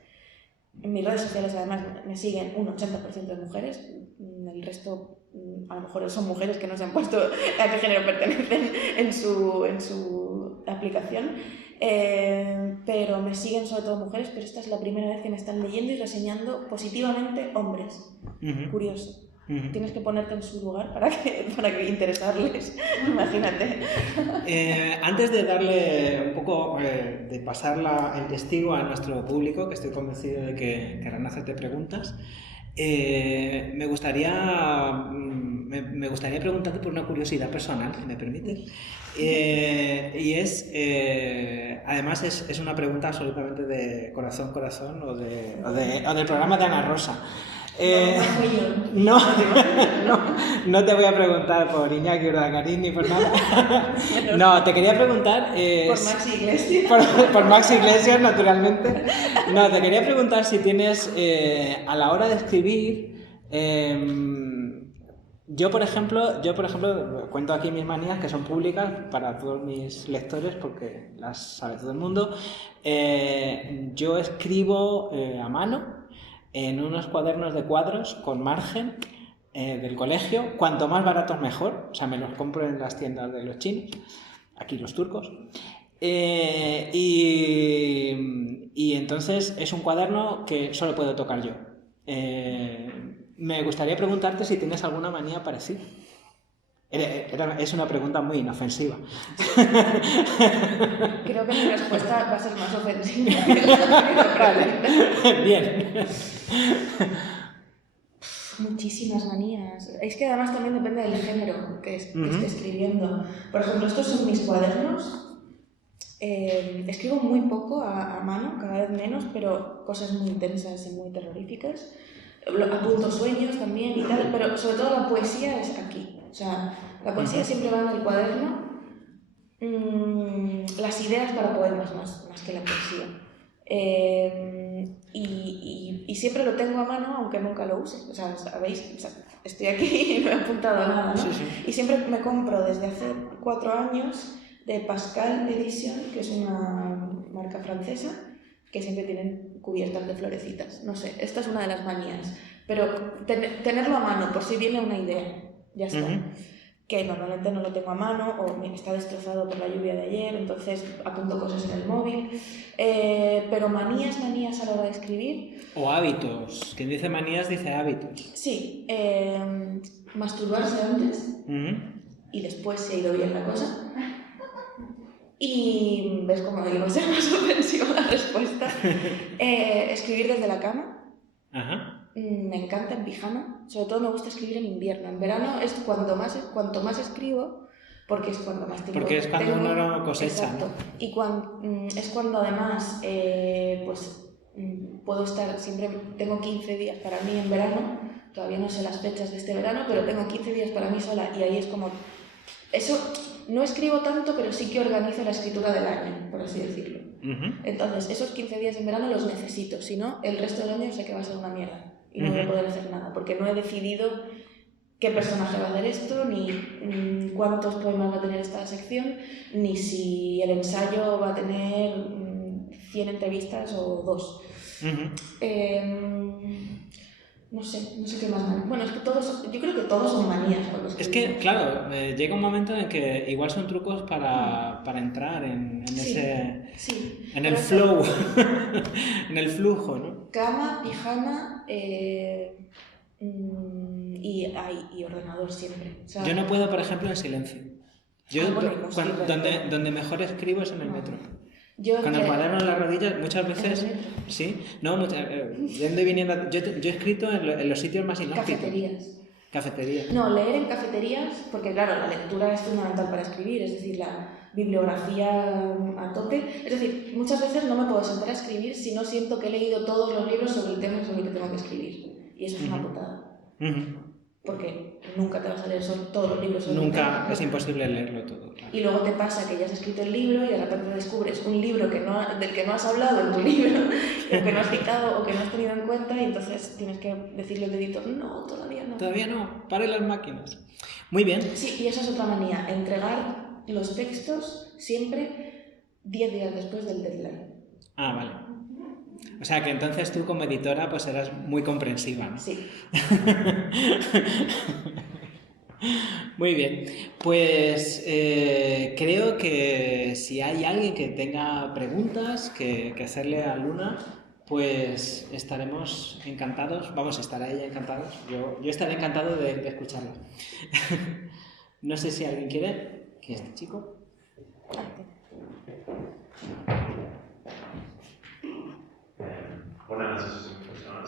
En mis redes sociales además me siguen un 80% de mujeres, el resto a lo mejor son mujeres que no se han puesto a qué género pertenecen en su aplicación, pero me siguen sobre todo mujeres, pero esta es la primera vez que me están leyendo y reseñando positivamente hombres. Curioso. Tienes que ponerte en su lugar para que interesarles, imagínate. Antes de darle un poco, de pasar el testigo a nuestro público, que estoy convencido de que querrán hacerte preguntas, me gustaría preguntarte por una curiosidad personal, si me permites. Y es, además es una pregunta absolutamente de corazón o del programa de Ana Rosa. No te voy a preguntar por Iñaki Urdangarín ni por nada. No, te quería preguntar... por Maxi Iglesias. Por Maxi Iglesias, naturalmente. No, te quería preguntar si tienes, a la hora de escribir... Yo, por ejemplo, cuento aquí mis manías, que son públicas para todos mis lectores, porque las sabe todo el mundo. Yo escribo a mano, en unos cuadernos de cuadros con margen, del colegio, cuanto más baratos mejor, o sea, me los compro en las tiendas de los chinos, aquí los turcos. Y entonces es un cuaderno que solo puedo tocar yo. Me gustaría preguntarte si tienes alguna manía parecida. Es una pregunta muy inofensiva. Creo que mi respuesta va a ser más ofensiva que la pregunta. Bien. Muchísimas manías. Es que además también depende del género que esté escribiendo. Por ejemplo, estos son mis cuadernos. Escribo muy poco a mano, cada vez menos, pero cosas muy intensas y muy terroríficas. Apunto sueños también y tal, pero sobre todo la poesía es aquí. O sea, la poesía siempre va en el cuaderno. Las ideas para poemas más que la poesía. Y siempre lo tengo a mano, aunque nunca lo use. O sea, ¿sabéis? O sea, estoy aquí y no he apuntado nada, ¿no? Sí. Y siempre me compro desde hace 4 años de Pascal Edition, que es una marca francesa, que siempre tienen cubiertas de florecitas. No sé, esta es una de las manías. Pero tenerlo a mano, por si viene una idea, ya está. Que normalmente no lo tengo a mano o está destrozado por la lluvia de ayer, entonces apunto cosas en el móvil. Pero manías a la hora de escribir. O hábitos. Quien dice manías dice hábitos. Sí, masturbarse antes y después se ha ido bien la cosa. Y ves cómo iba a ser más ofensiva la respuesta. Escribir desde la cama. Ajá. Me encanta en pijama. Sobre todo me gusta escribir en invierno. En verano es cuanto más escribo, porque es cuando más tiempo porque es cuando tengo. uno cosecha. Exacto. ¿No? Y es cuando además puedo estar siempre. Tengo 15 días para mí en verano. Todavía no sé las fechas de este verano, pero tengo 15 días para mí sola y ahí es como... Eso, no escribo tanto, pero sí que organizo la escritura del año, por así decirlo. Entonces, esos 15 días en verano los necesito, si no, el resto del año sé que va a ser una mierda y no voy a poder hacer nada, porque no he decidido qué personaje va a hacer esto, ni cuántos poemas va a tener esta sección, ni si el ensayo va a tener 100 entrevistas o 2. No sé qué más. Bueno, es que yo creo que todos son manías. Es que, claro, llega un momento en que igual son trucos para entrar en ese... Sí. En el flow, en el flujo, ¿no? Cama, pijama y ordenador siempre. O sea, yo no puedo, por ejemplo, en silencio. Yo, donde mejor escribo es en el metro. Con el cuaderno en las rodillas, muchas veces, sí, no, yendo y viniendo, yo he escrito en los sitios más inhóspitos. Cafeterías. No, leer en cafeterías, porque claro, la lectura es fundamental para escribir, es decir, la bibliografía a tope. Es decir, muchas veces no me puedo sentar a escribir si no siento que he leído todos los libros sobre el tema sobre el que tengo que escribir. Y eso es una putada. Porque nunca te vas a leer todos los libros sobre el tema. Nunca, es imposible leerlo todo. Claro. Y luego te pasa que ya has escrito el libro y de repente descubres un libro del que no has hablado en tu libro, o que no has citado o que no has tenido en cuenta, y entonces tienes que decirle al editor, no, todavía no. Todavía no, pare las máquinas. Muy bien. Sí, y esa es otra manía, entregar los textos siempre 10 días después del deadline. Ah, vale. O sea, que entonces tú como editora pues eras muy comprensiva, ¿no? Sí. Muy bien, pues creo que si hay alguien que tenga preguntas que hacerle a Luna, pues estaremos encantados, vamos, estará ella encantados, yo estaré encantado de escucharla. No sé si alguien quiere, ¿quién es este chico? Buenas noches, si me escuchan,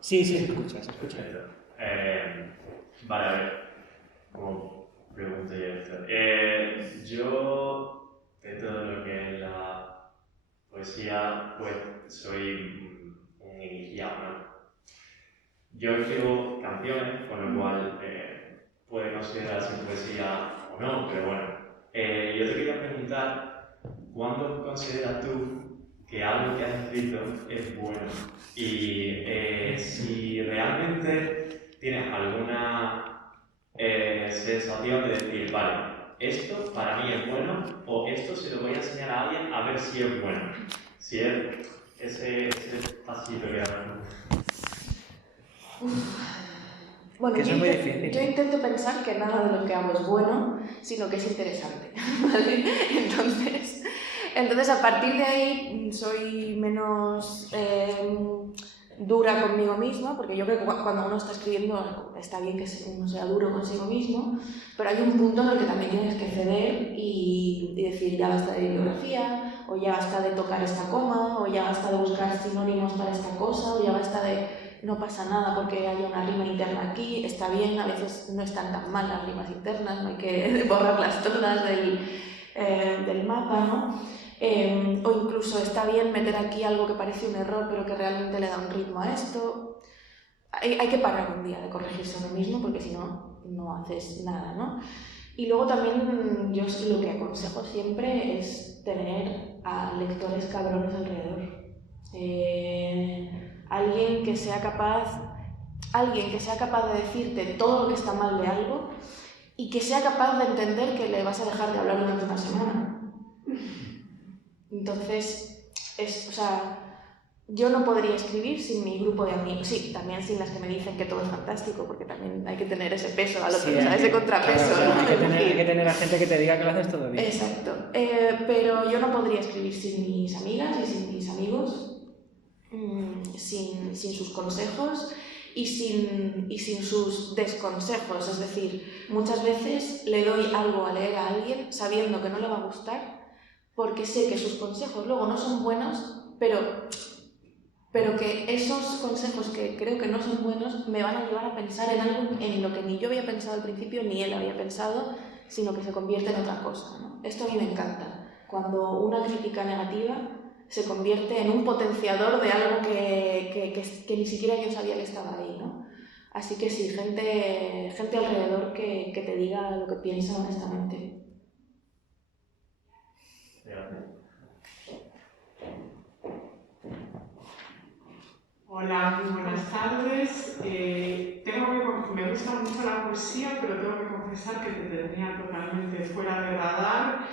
Sí, se escucha. Vale, a ver, como pregunta yo, de todo lo que es la poesía, pues soy un iniciado, ¿no? Yo escribo canciones, con lo cual puede considerarse poesía o no, pero bueno. Yo te quería preguntar, ¿cuándo consideras tú que algo que has escrito es bueno? Y si realmente tienes alguna sensación de decir, vale, esto para mí es bueno, o esto se lo voy a enseñar a alguien a ver si es bueno. Si es ese pasito que da. Bueno, que eso es muy difícil. Yo intento pensar que nada de lo que hago es bueno, sino que es interesante, ¿vale? Entonces a partir de ahí soy menos dura conmigo misma, porque yo creo que cuando uno está escribiendo está bien que uno sea duro consigo mismo, pero hay un punto en el que también tienes que ceder y decir ya basta de bibliografía, o ya basta de tocar esta coma, o ya basta de buscar sinónimos para esta cosa, o ya basta de no pasa nada porque hay una rima interna aquí, está bien, a veces no están tan mal las rimas internas, no hay que borrarlas todas del mapa, ¿no? O incluso está bien meter aquí algo que parece un error pero que realmente le da un ritmo a esto. Hay que parar un día de corregirse a uno mismo porque si no, no haces nada, ¿no? Y luego también yo lo que aconsejo siempre es tener a lectores cabrones alrededor. Alguien que sea capaz de decirte todo lo que está mal de algo y que sea capaz de entender que le vas a dejar de hablar durante una semana. Entonces, yo no podría escribir sin mi grupo de amigos. Sí, también sin las que me dicen que todo es fantástico, porque también hay que tener ese peso al otro, sí, ese contrapeso. Claro, ¿no? hay que tener a gente que te diga que lo haces todo bien. Exacto. Pero yo no podría escribir sin mis amigas y sin mis amigos, sin sus consejos y sin sus desconsejos. Es decir, muchas veces le doy algo a leer a alguien sabiendo que no le va a gustar, porque sé que sus consejos luego no son buenos, pero que esos consejos que creo que no son buenos me van a llevar a pensar en algo en lo que ni yo había pensado al principio ni él había pensado, sino que se convierte en otra cosa, ¿no? Esto a mí me encanta, cuando una crítica negativa se convierte en un potenciador de algo que ni siquiera yo sabía que estaba ahí, ¿no? Así que sí, gente alrededor que te diga lo que piensa honestamente. Hola, muy buenas tardes. Me gusta mucho la poesía, pero tengo que confesar que te tenía totalmente fuera de radar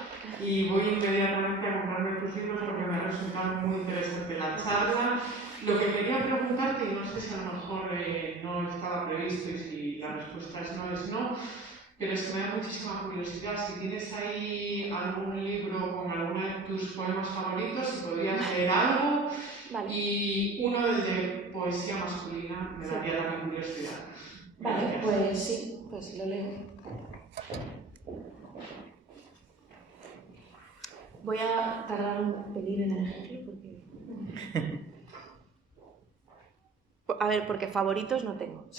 y voy inmediatamente a comprarme tus libros porque me ha resultado muy interesante la charla. Lo que quería preguntarte, y no sé si a lo mejor no estaba previsto y si la respuesta es no, pero es que me da muchísima curiosidad. Si tienes ahí algún libro con alguno de tus poemas favoritos, si podrías leer algo. Vale. Y uno de poesía masculina, me daría también curiosidad. Vale, pues sí, pues lo leo. Voy a tardar un pelín en el ejemplo porque... A ver, porque favoritos no tengo.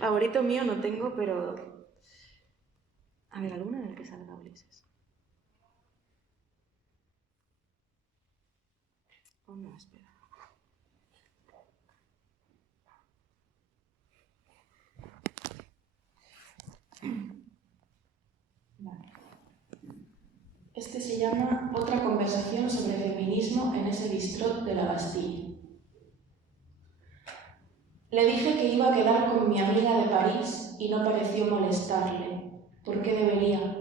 Favorito mío no tengo, pero... A ver, ¿alguna en el que salga Ulises? Oh, no, espera. Vale. Este se llama Otra conversación sobre feminismo en ese bistrot de la Bastilla. Le dije que iba a quedar con mi amiga de París y no pareció molestarle. ¿Por qué debería?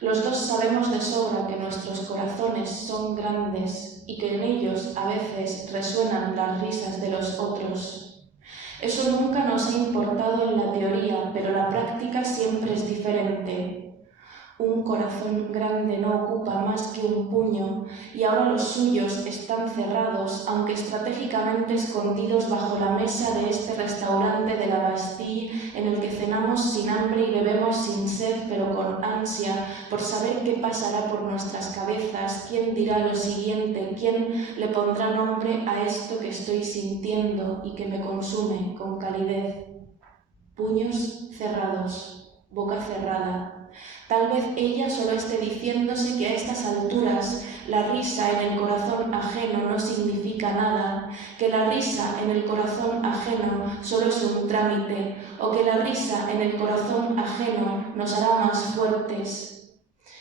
Los dos sabemos de sobra que nuestros corazones son grandes y que en ellos a veces resuenan las risas de los otros. Eso nunca nos ha importado en la teoría, pero la práctica siempre es diferente. Un corazón grande no ocupa más que un puño y ahora los suyos están cerrados, aunque estratégicamente escondidos bajo la mesa de este restaurante de la Bastille en el que cenamos sin hambre y bebemos sin sed pero con ansia por saber qué pasará por nuestras cabezas, quién dirá lo siguiente, quién le pondrá nombre a esto que estoy sintiendo y que me consume con calidez. Puños cerrados, boca cerrada. Tal vez ella solo esté diciéndose que a estas alturas la risa en el corazón ajeno no significa nada, que la risa en el corazón ajeno solo es un trámite, o que la risa en el corazón ajeno nos hará más fuertes.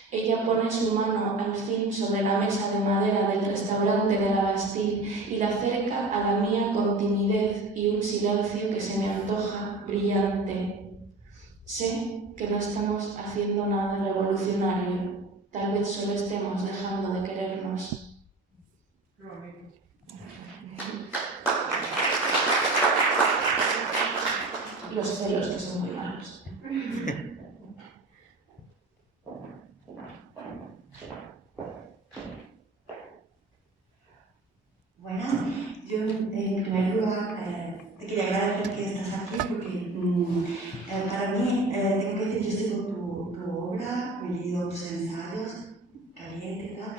Ella pone su mano al fin sobre la mesa de madera del restaurante de la Bastille y la acerca a la mía con timidez y un silencio que se me antoja brillante. Sé que no estamos haciendo nada revolucionario, tal vez solo estemos dejando de querernos. los celos, que son muy malos. Buenas, yo en primer lugar te quería agradecer que estás aquí porque para mí, tengo que decir, yo sigo tu obra, he leído tus ensayos, Caliente y tal,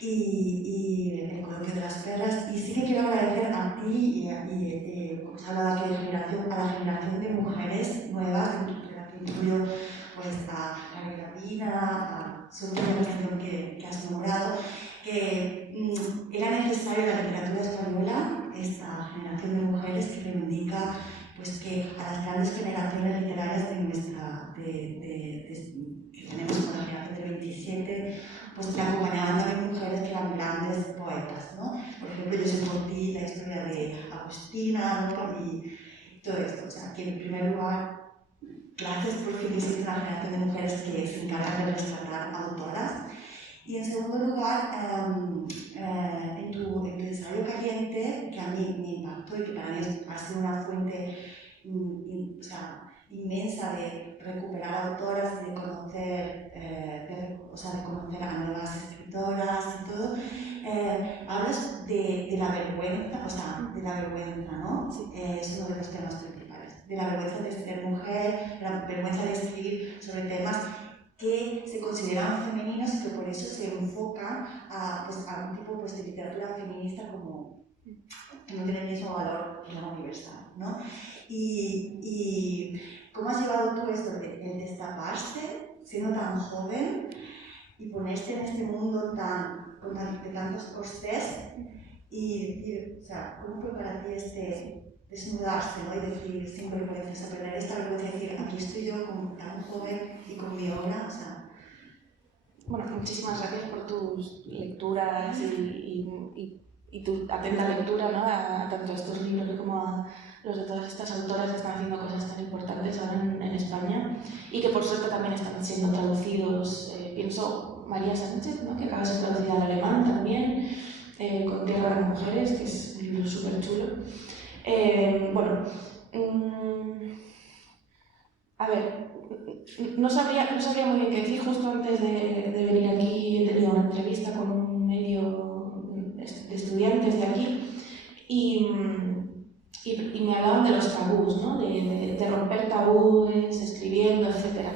y El Coloquio de las Perras, y sí que quiero agradecer a ti como se habla aquí de a la generación de mujeres nuevas, que incluyo pues, a María Pina, a Sofía, que has nombrado, que era necesario en la literatura española esta generación de mujeres que reivindica pues, que a las grandes generaciones literarias que tenemos con la generación de 27, pues que acompañaban también mujeres que eran grandes poetas, ¿no? Por ejemplo, yo sé por ti la historia de Agustina, ¿no? Y todo esto. O sea, que en primer lugar, gracias porque existe una generación de mujeres que se encargan de rescatar autoras. Y en segundo lugar, en tu ensayo Caliente, que a mí me impactó y que para mí ha sido una fuente inmensa de recuperar autoras, de conocer, de conocer a nuevas escritoras y todo, hablas de la vergüenza, ¿no? Sí. Es uno de los temas principales. De la vergüenza de ser mujer, de la vergüenza de escribir sobre temas que se consideran femeninos y que por eso se enfoca a un tipo pues, de literatura feminista como que no tiene el mismo valor que la universal, ¿no? Y ¿cómo has llevado tú esto de destaparse siendo tan joven y ponerte en este mundo de tantos corsés y o sea, ¿cómo fue para ti desnudarse, ¿no? Y decir sin vergüenza, o sea, perder esta vergüenza y decir aquí estoy yo tan joven y con mi obra, o sea... Bueno, muchísimas gracias por tus lecturas y tu atenta lectura, ¿no? A tanto estos libros como a los de todas estas autoras que están haciendo cosas tan importantes ahora en España y que por suerte también están siendo traducidos. Pienso María Sánchez, ¿no? Que acaba de ser traducida al alemán también, con Tierra de Mujeres, que es un libro súper chulo. A ver, no sabría muy bien qué decir. Justo antes de venir aquí he tenido una entrevista con un medio de estudiantes de aquí y me hablaban de los tabús, ¿no? de romper tabúes, escribiendo, etc.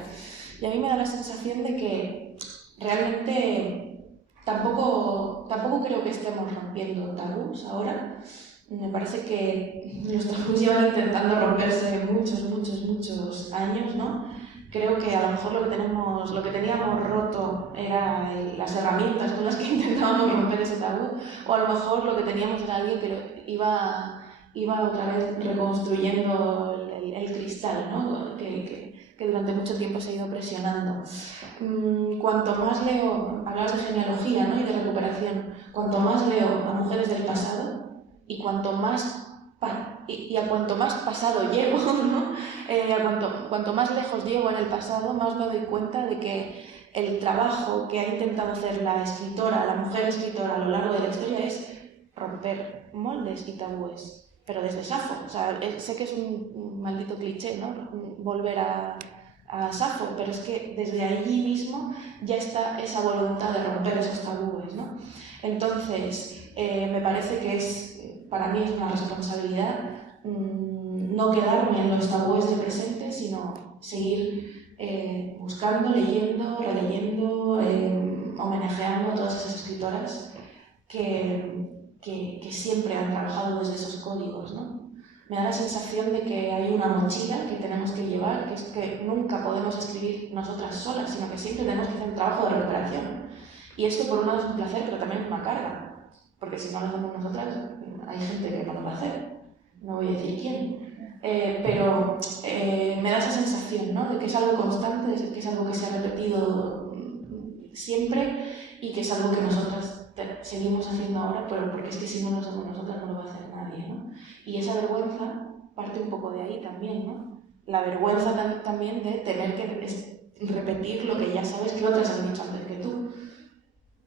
Y a mí me da la sensación de que realmente tampoco creo que estemos rompiendo tabús ahora. Me parece que los tabús llevan intentando romperse muchos años, ¿no? Creo que a lo mejor lo que teníamos roto era las herramientas con las que intentábamos romper ese tabú, o a lo mejor lo que teníamos era alguien que iba otra vez reconstruyendo el cristal, ¿no? Que durante mucho tiempo se ha ido presionando. Cuanto más leo, hablabas de genealogía, ¿no? Y de recuperación, cuanto más leo a mujeres del pasado, y a cuanto más pasado llevo, ¿no? Cuanto más lejos llevo en el pasado, más me doy cuenta de que el trabajo que ha intentado hacer la mujer escritora a lo largo de la historia es romper moldes y tabúes, pero desde Safo. O sea, sé que es un maldito cliché, ¿no? Volver a Safo, pero es que desde allí mismo ya está esa voluntad de romper esos tabúes, ¿no? Entonces, me parece que para mí es una responsabilidad no quedarme en los tabúes del presente, sino seguir buscando, leyendo, releyendo, homenajeando a todas esas escritoras que siempre han trabajado desde esos códigos, ¿no? Me da la sensación de que hay una mochila que tenemos que llevar, que es que nunca podemos escribir nosotras solas, sino que siempre tenemos que hacer un trabajo de recuperación. Y esto por un lado es un placer, pero también es una carga, porque si no lo hacemos nosotras, hay gente que no lo va a hacer, no voy a decir quién, pero me da esa sensación, ¿no? De que es algo constante, de que es algo que se ha repetido siempre y que es algo que nosotras seguimos haciendo ahora, pero porque es que si no lo hacemos nosotras no lo va a hacer nadie, ¿no? Y esa vergüenza parte un poco de ahí también, ¿no? La vergüenza también de tener que repetir lo que ya sabes que otras han dicho antes que tú,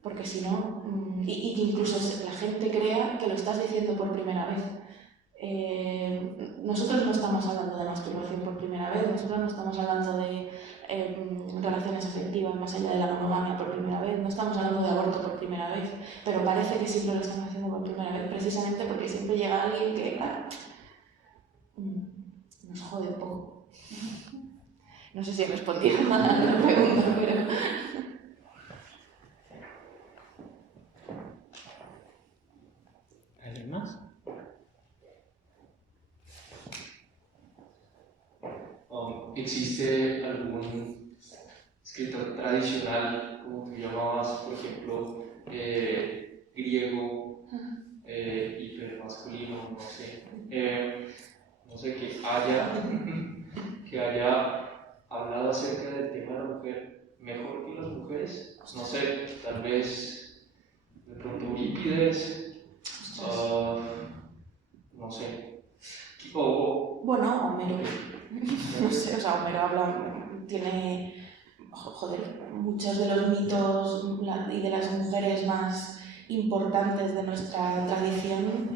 porque si no, y que incluso la gente crea que lo estás diciendo por primera vez. nosotros no estamos hablando de masturbación por primera vez, nosotros no estamos hablando de relaciones afectivas más allá de la monogamia por primera vez, no estamos hablando de aborto por primera vez, pero parece que siempre lo están haciendo por primera vez, precisamente porque siempre llega alguien que, claro, nos jode un poco. No sé si he respondido a la pregunta, pero... ¿Alguien más? ¿Existe algún escritor tradicional, como tú llamabas, por ejemplo, griego, hipermasculino, no sé, que haya hablado acerca del tema de la mujer mejor que las mujeres? No sé, tal vez de pronto Eurípides, no sé. Bueno, Homero. No sé, o sea, Homero tiene, muchos de los mitos y de las mujeres más importantes de nuestra tradición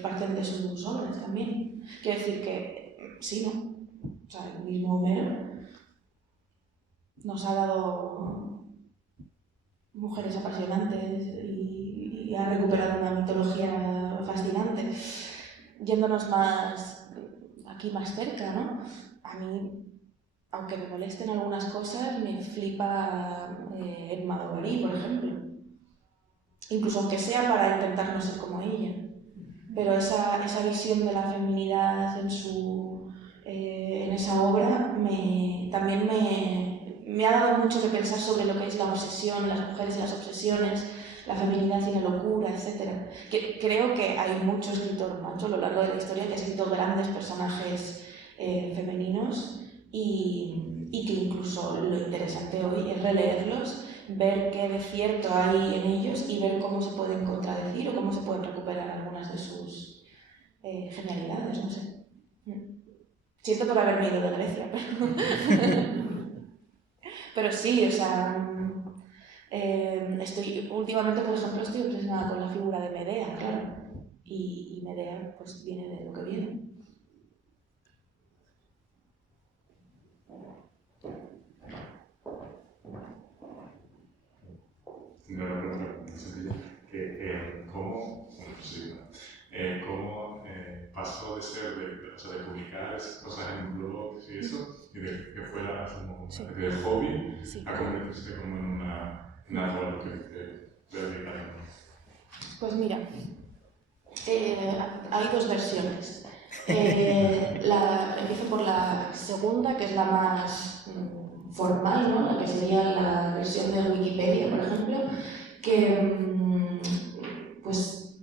parten de sus obras también. Quiero decir que sí, ¿no? O sea, el mismo Homero nos ha dado mujeres apasionantes y ha recuperado una mitología fascinante. Yéndonos aquí más cerca, ¿no? A mí, aunque me molesten algunas cosas, me flipa Emma Bovary, por ejemplo. Incluso aunque sea para intentar no ser como ella. Pero esa visión de la feminidad en esa obra también me ha dado mucho que pensar sobre lo que es la obsesión, las mujeres y las obsesiones, la feminidad y la locura, etc. Creo que hay mucho escritor macho a lo largo de la historia que ha escrito grandes personajes femeninos y que incluso lo interesante hoy es releerlos, ver qué de cierto hay en ellos y ver cómo se pueden contradecir o cómo se pueden recuperar algunas de sus genialidades, no sé. Siento por haberme ido de Grecia, pero sí, o sea... últimamente, por ejemplo, estoy obsesionada con la figura de Medea, claro, y Medea pues viene de lo que viene. Tengo una pregunta sencilla, ¿cómo pasó de ser de publicar cosas en blogs y eso, y de que fuera como una especie de hobby, a convertirse como en una rol que dedicar? Pues mira, hay dos versiones. Empiezo por la segunda, que es la más formal, ¿no? La que sería la versión de Wikipedia, por ejemplo, que pues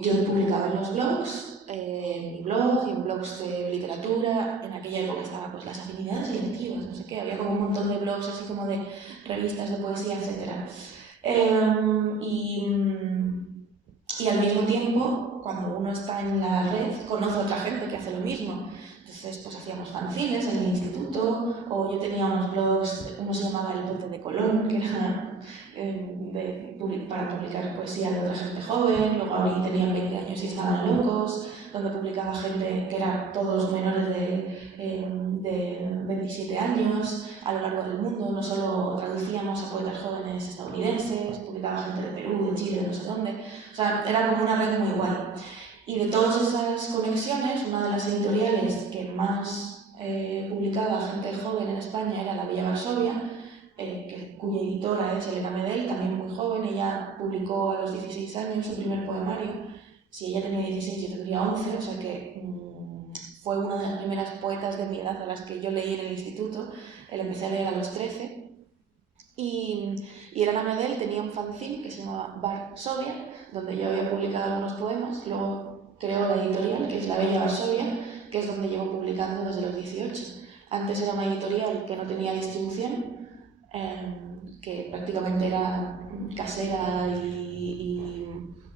yo publicaba en los blogs, en mi blog y en blogs de literatura. En aquella época estaban pues las afinidades selectivas, no sé qué, había como un montón de blogs así como de revistas de poesía, etc. Y al mismo tiempo, cuando uno está en la red, conoce a otra gente que hace lo mismo. Entonces, pues hacíamos fanzines en el instituto, o yo tenía unos blogs, uno se llamaba El Bote de Colón, que era para publicar poesía de otra gente joven. Luego ahora tenían 20 años y estaban locos, donde publicaba gente que eran todos menores de 27 años a lo largo del mundo. No solo traducíamos a poetas jóvenes estadounidenses, publicaba gente de Perú, de Chile, de no sé dónde. O sea, era como una red muy guay. Y de todas esas conexiones, una de las editoriales que más publicaba gente joven en España era La Bella Varsovia, cuya editora es Elena Medel, también muy joven. Ella publicó a los 16 años su primer poemario. Si ella tenía 16, yo tendría 11, o sea que fue una de las primeras poetas de mi edad a las que yo leí en el instituto. La empecé a leer a los 13. Y Elena Medel tenía un fanzine que se llamaba Varsovia, donde yo había publicado algunos poemas. Luego creó la editorial, que es La Bella Varsovia, que es donde llevo publicando desde los 18. Antes era una editorial que no tenía distribución, que prácticamente era casera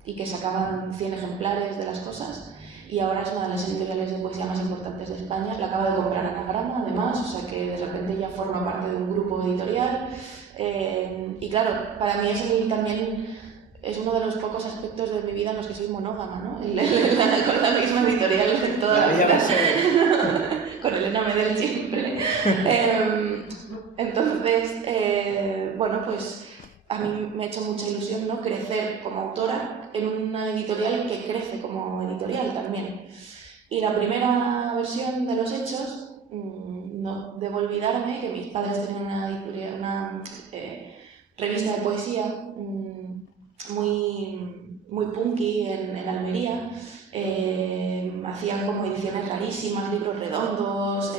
y que sacaban 100 ejemplares de las cosas, y ahora es una de las editoriales de poesía más importantes de España. La acaba de comprar Anagrama, además, o sea que de repente ya forma parte de un grupo editorial. Y claro, para mí es también es uno de los pocos aspectos de mi vida en los que soy monógama, ¿no? Con la misma editorial en toda la vida. Con Elena Medel siempre. Entonces, bueno, pues a mí me ha hecho mucha ilusión, ¿no?, crecer como autora en una editorial que crece como editorial también. Y la primera versión de Los Hechos, no debo olvidarme que mis padres tenían una revista de poesía muy punky en Almería. Hacían como ediciones rarísimas, libros redondos,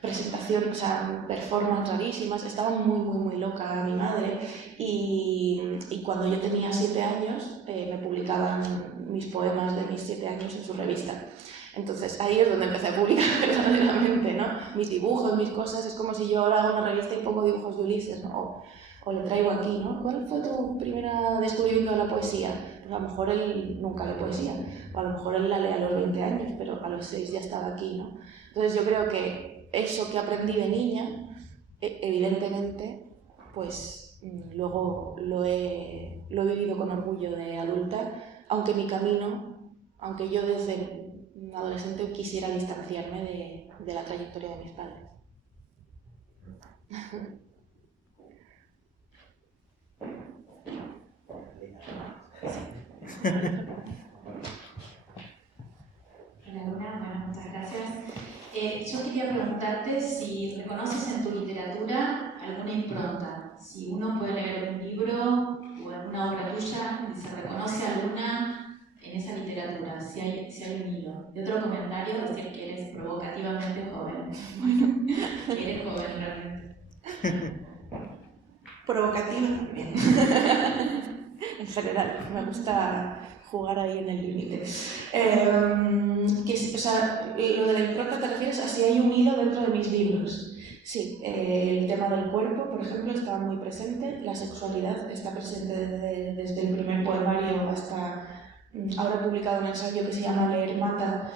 presentaciones, o sea, performances rarísimas. Estaba muy loca mi madre, y cuando yo tenía 7 años me publicaban mis poemas de mis 7 años en su revista. Entonces ahí es donde empecé a publicar verdaderamente, ¿no? Mis dibujos, mis cosas. Es como si yo ahora hago una revista y pongo dibujos de Ulises, ¿no? O le traigo aquí, ¿no? ¿Cuál fue tu primera descubrimiento de la poesía? Pues a lo mejor él nunca lee poesía, o a lo mejor él la lee a los 20 años, pero a los 6 ya estaba aquí, ¿no? Entonces yo creo que eso que aprendí de niña, evidentemente, pues luego lo he vivido con orgullo de adulta, aunque mi camino, aunque yo desde adolescente quisiera distanciarme de la trayectoria de mis padres. Luna, bueno, muchas gracias. Yo quería preguntarte si reconoces en tu literatura alguna impronta, si uno puede leer un libro o alguna obra tuya y se reconoce alguna en esa literatura, si hay un hilo. De otro comentario, decir que eres provocativamente joven. Bueno, que eres joven realmente. Provocativa también. En general, me gusta jugar ahí en el límite. O sea, lo de la impronta te refieres a si hay un hilo dentro de mis libros. Sí, el tema del cuerpo, por ejemplo, está muy presente, la sexualidad está presente desde el primer poemario hasta... Ahora he publicado un ensayo que se llama Leer mata,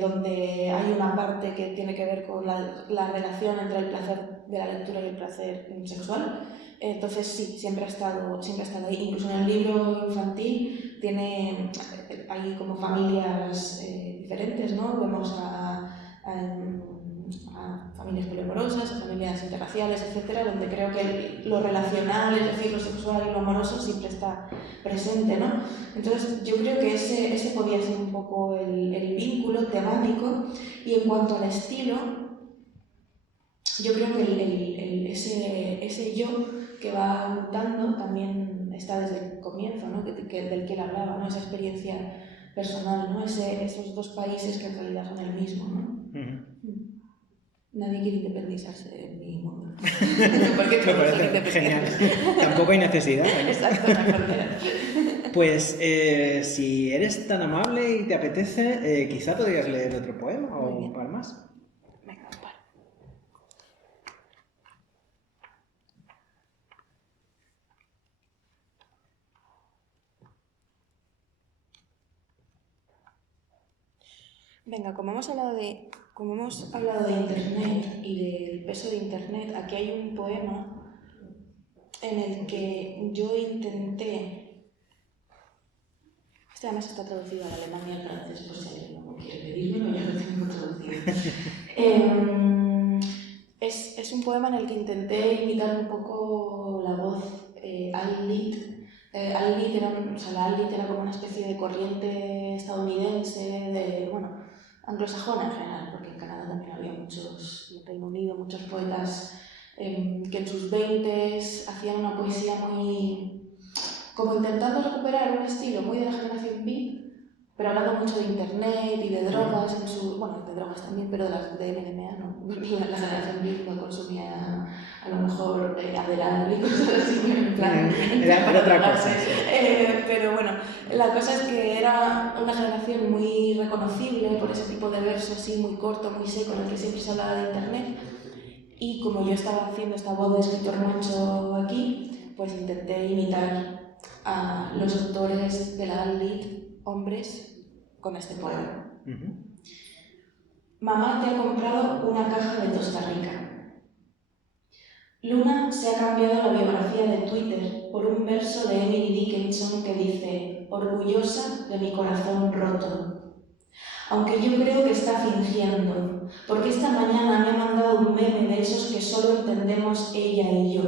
donde hay una parte que tiene que ver con la relación entre el placer de la lectura y el placer sexual. Entonces sí, siempre ha estado ahí. Incluso en el libro infantil hay como familias diferentes, ¿no? Vemos a familias poliamorosas, a familias interraciales, etcétera, donde creo que lo relacional, es decir, lo sexual y lo amoroso siempre está presente, ¿no? Entonces yo creo que ese podía ser un poco el vínculo temático. Y en cuanto al estilo, yo creo que ese yo que va mutando también está desde el comienzo, ¿no? Del que él hablaba, ¿no? Esa experiencia personal, ¿no? Esos dos países que en realidad son el mismo, ¿no? Nadie quiere independizarse de mi mundo. Porque me parece genial. Tampoco hay necesidad, ¿no? Exacto, la frontera. Pues si eres tan amable y te apetece, quizá podrías leer otro poema o un par más. Venga, un par. Venga, como hemos hablado de Internet y del peso de Internet, aquí hay un poema en el que yo intenté... Este además está traducido al alemán y al francés, por si alguien no quiere pedírmelo, ya lo tengo traducido. Es un poema en el que intenté imitar un poco la voz Al-Lit. Al-Lit era como una especie de corriente estadounidense, anglosajona en general, porque en Canadá también había muchos, y en Reino Unido, muchos poetas que en sus 20s hacían una poesía muy... como intentando recuperar un estilo muy de la generación beat, pero hablando mucho de internet y de drogas, de drogas también, pero de MDMA, ¿no? La generación beat no consumía a lo mejor Adderall y cosas así, en plan... Era otra cosa. Pero bueno, la cosa es que era una generación muy reconocible por ese tipo de verso así, muy corto, muy seco, en el que siempre se hablaba de internet. Y como yo estaba haciendo esta voz de escritor macho aquí, pues intenté imitar a los autores de la Al-Lit, hombres, con este poema. Mamá te ha comprado una caja de Costa Rica. Luna se ha cambiado la biografía de Twitter por un verso de Emily Dickinson que dice: orgullosa de mi corazón roto. Aunque yo creo que está fingiendo, porque esta mañana me ha mandado un meme de esos que solo entendemos ella y yo.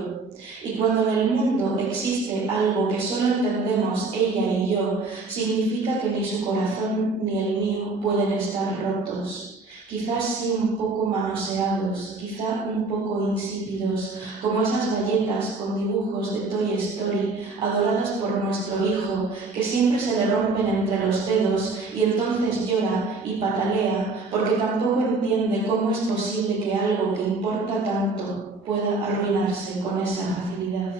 Y cuando en el mundo existe algo que solo entendemos ella y yo, significa que ni su corazón ni el mío pueden estar rotos. Quizás sí un poco manoseados, quizá un poco insípidos, como esas galletas con dibujos de Toy Story adoradas por nuestro hijo, que siempre se le rompen entre los dedos y entonces llora y patalea, porque tampoco entiende cómo es posible que algo que importa tanto pueda arruinarse con esa facilidad.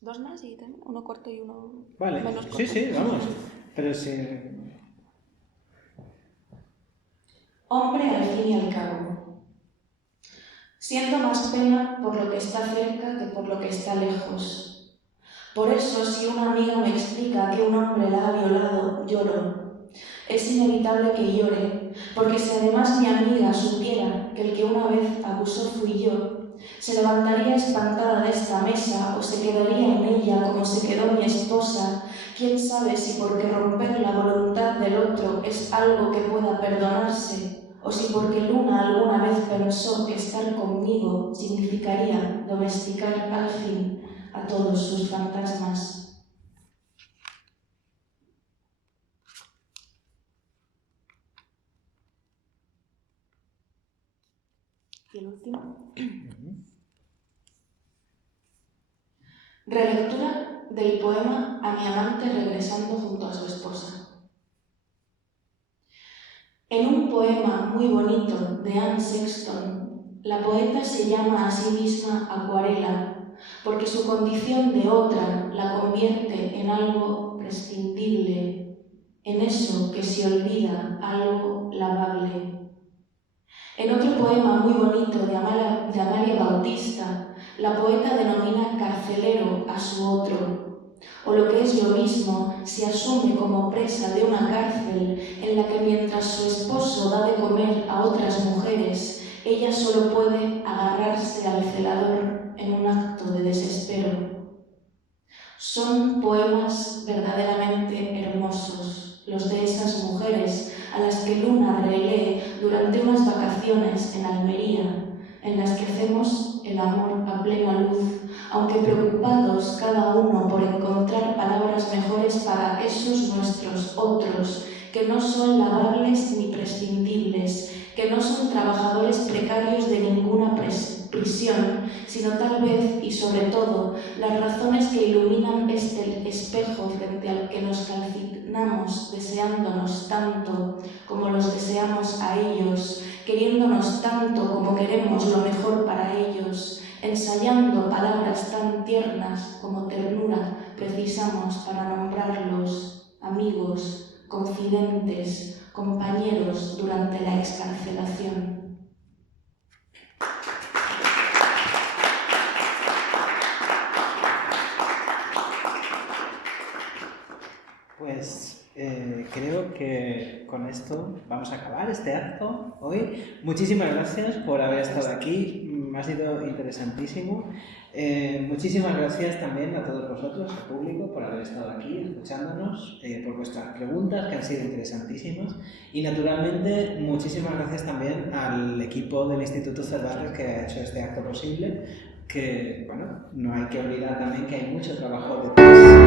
¿Dos más y uno corto y uno menos corto? Sí, vamos. Pero sí. Hombre al fin y al cabo. Siento más pena por lo que está cerca que por lo que está lejos. Por eso, si una amiga me explica que un hombre la ha violado, lloro. Es inevitable que llore, porque si además mi amiga supiera que el que una vez acusó fui yo, se levantaría espantada de esta mesa o se quedaría en ella como se quedó mi esposa. Quién sabe si porque romper la voluntad del otro es algo que pueda perdonarse, o si porque Luna alguna vez pensó que estar conmigo significaría domesticar al fin a todos sus fantasmas. Y el último. Relectura del poema A mi amante regresando junto a su esposa. En un poema muy bonito de Anne Sexton, la poeta se llama a sí misma Acuarela, porque su condición de otra la convierte en algo prescindible, en eso que se olvida, algo lavable. En otro poema muy bonito de Amalia Bautista, la poeta denomina carcelero a su otro, o lo que es lo mismo, se asume como presa de una cárcel en la que mientras su esposo da de comer a otras mujeres, ella solo puede agarrarse al celador en un acto de desespero. Son poemas verdaderamente hermosos, los de esas mujeres a las que Luna relee durante unas vacaciones en Almería, en las que hacemos el amor a plena luz, aunque preocupados cada uno por encontrar palabras mejores para esos nuestros otros, que no son lavables ni prescindibles, que no son trabajadores precarios de ninguna prisión, sino tal vez y sobre todo las razones que iluminan este espejo frente al que nos calcinamos deseándonos tanto como los deseamos a ellos, queriéndonos tanto como queremos lo mejor para ellos, ensayando palabras tan tiernas como ternura precisamos para nombrarlos amigos, confidentes, compañeros durante la excarcelación. Pues creo que con esto vamos a acabar este acto hoy. Muchísimas gracias por haber estado aquí, me ha sido interesantísimo. Muchísimas gracias también a todos vosotros, al público, por haber estado aquí escuchándonos, por vuestras preguntas que han sido interesantísimas. Y naturalmente muchísimas gracias también al equipo del Instituto Cervantes que ha hecho este acto posible, que bueno, no hay que olvidar también que hay mucho trabajo detrás de esto.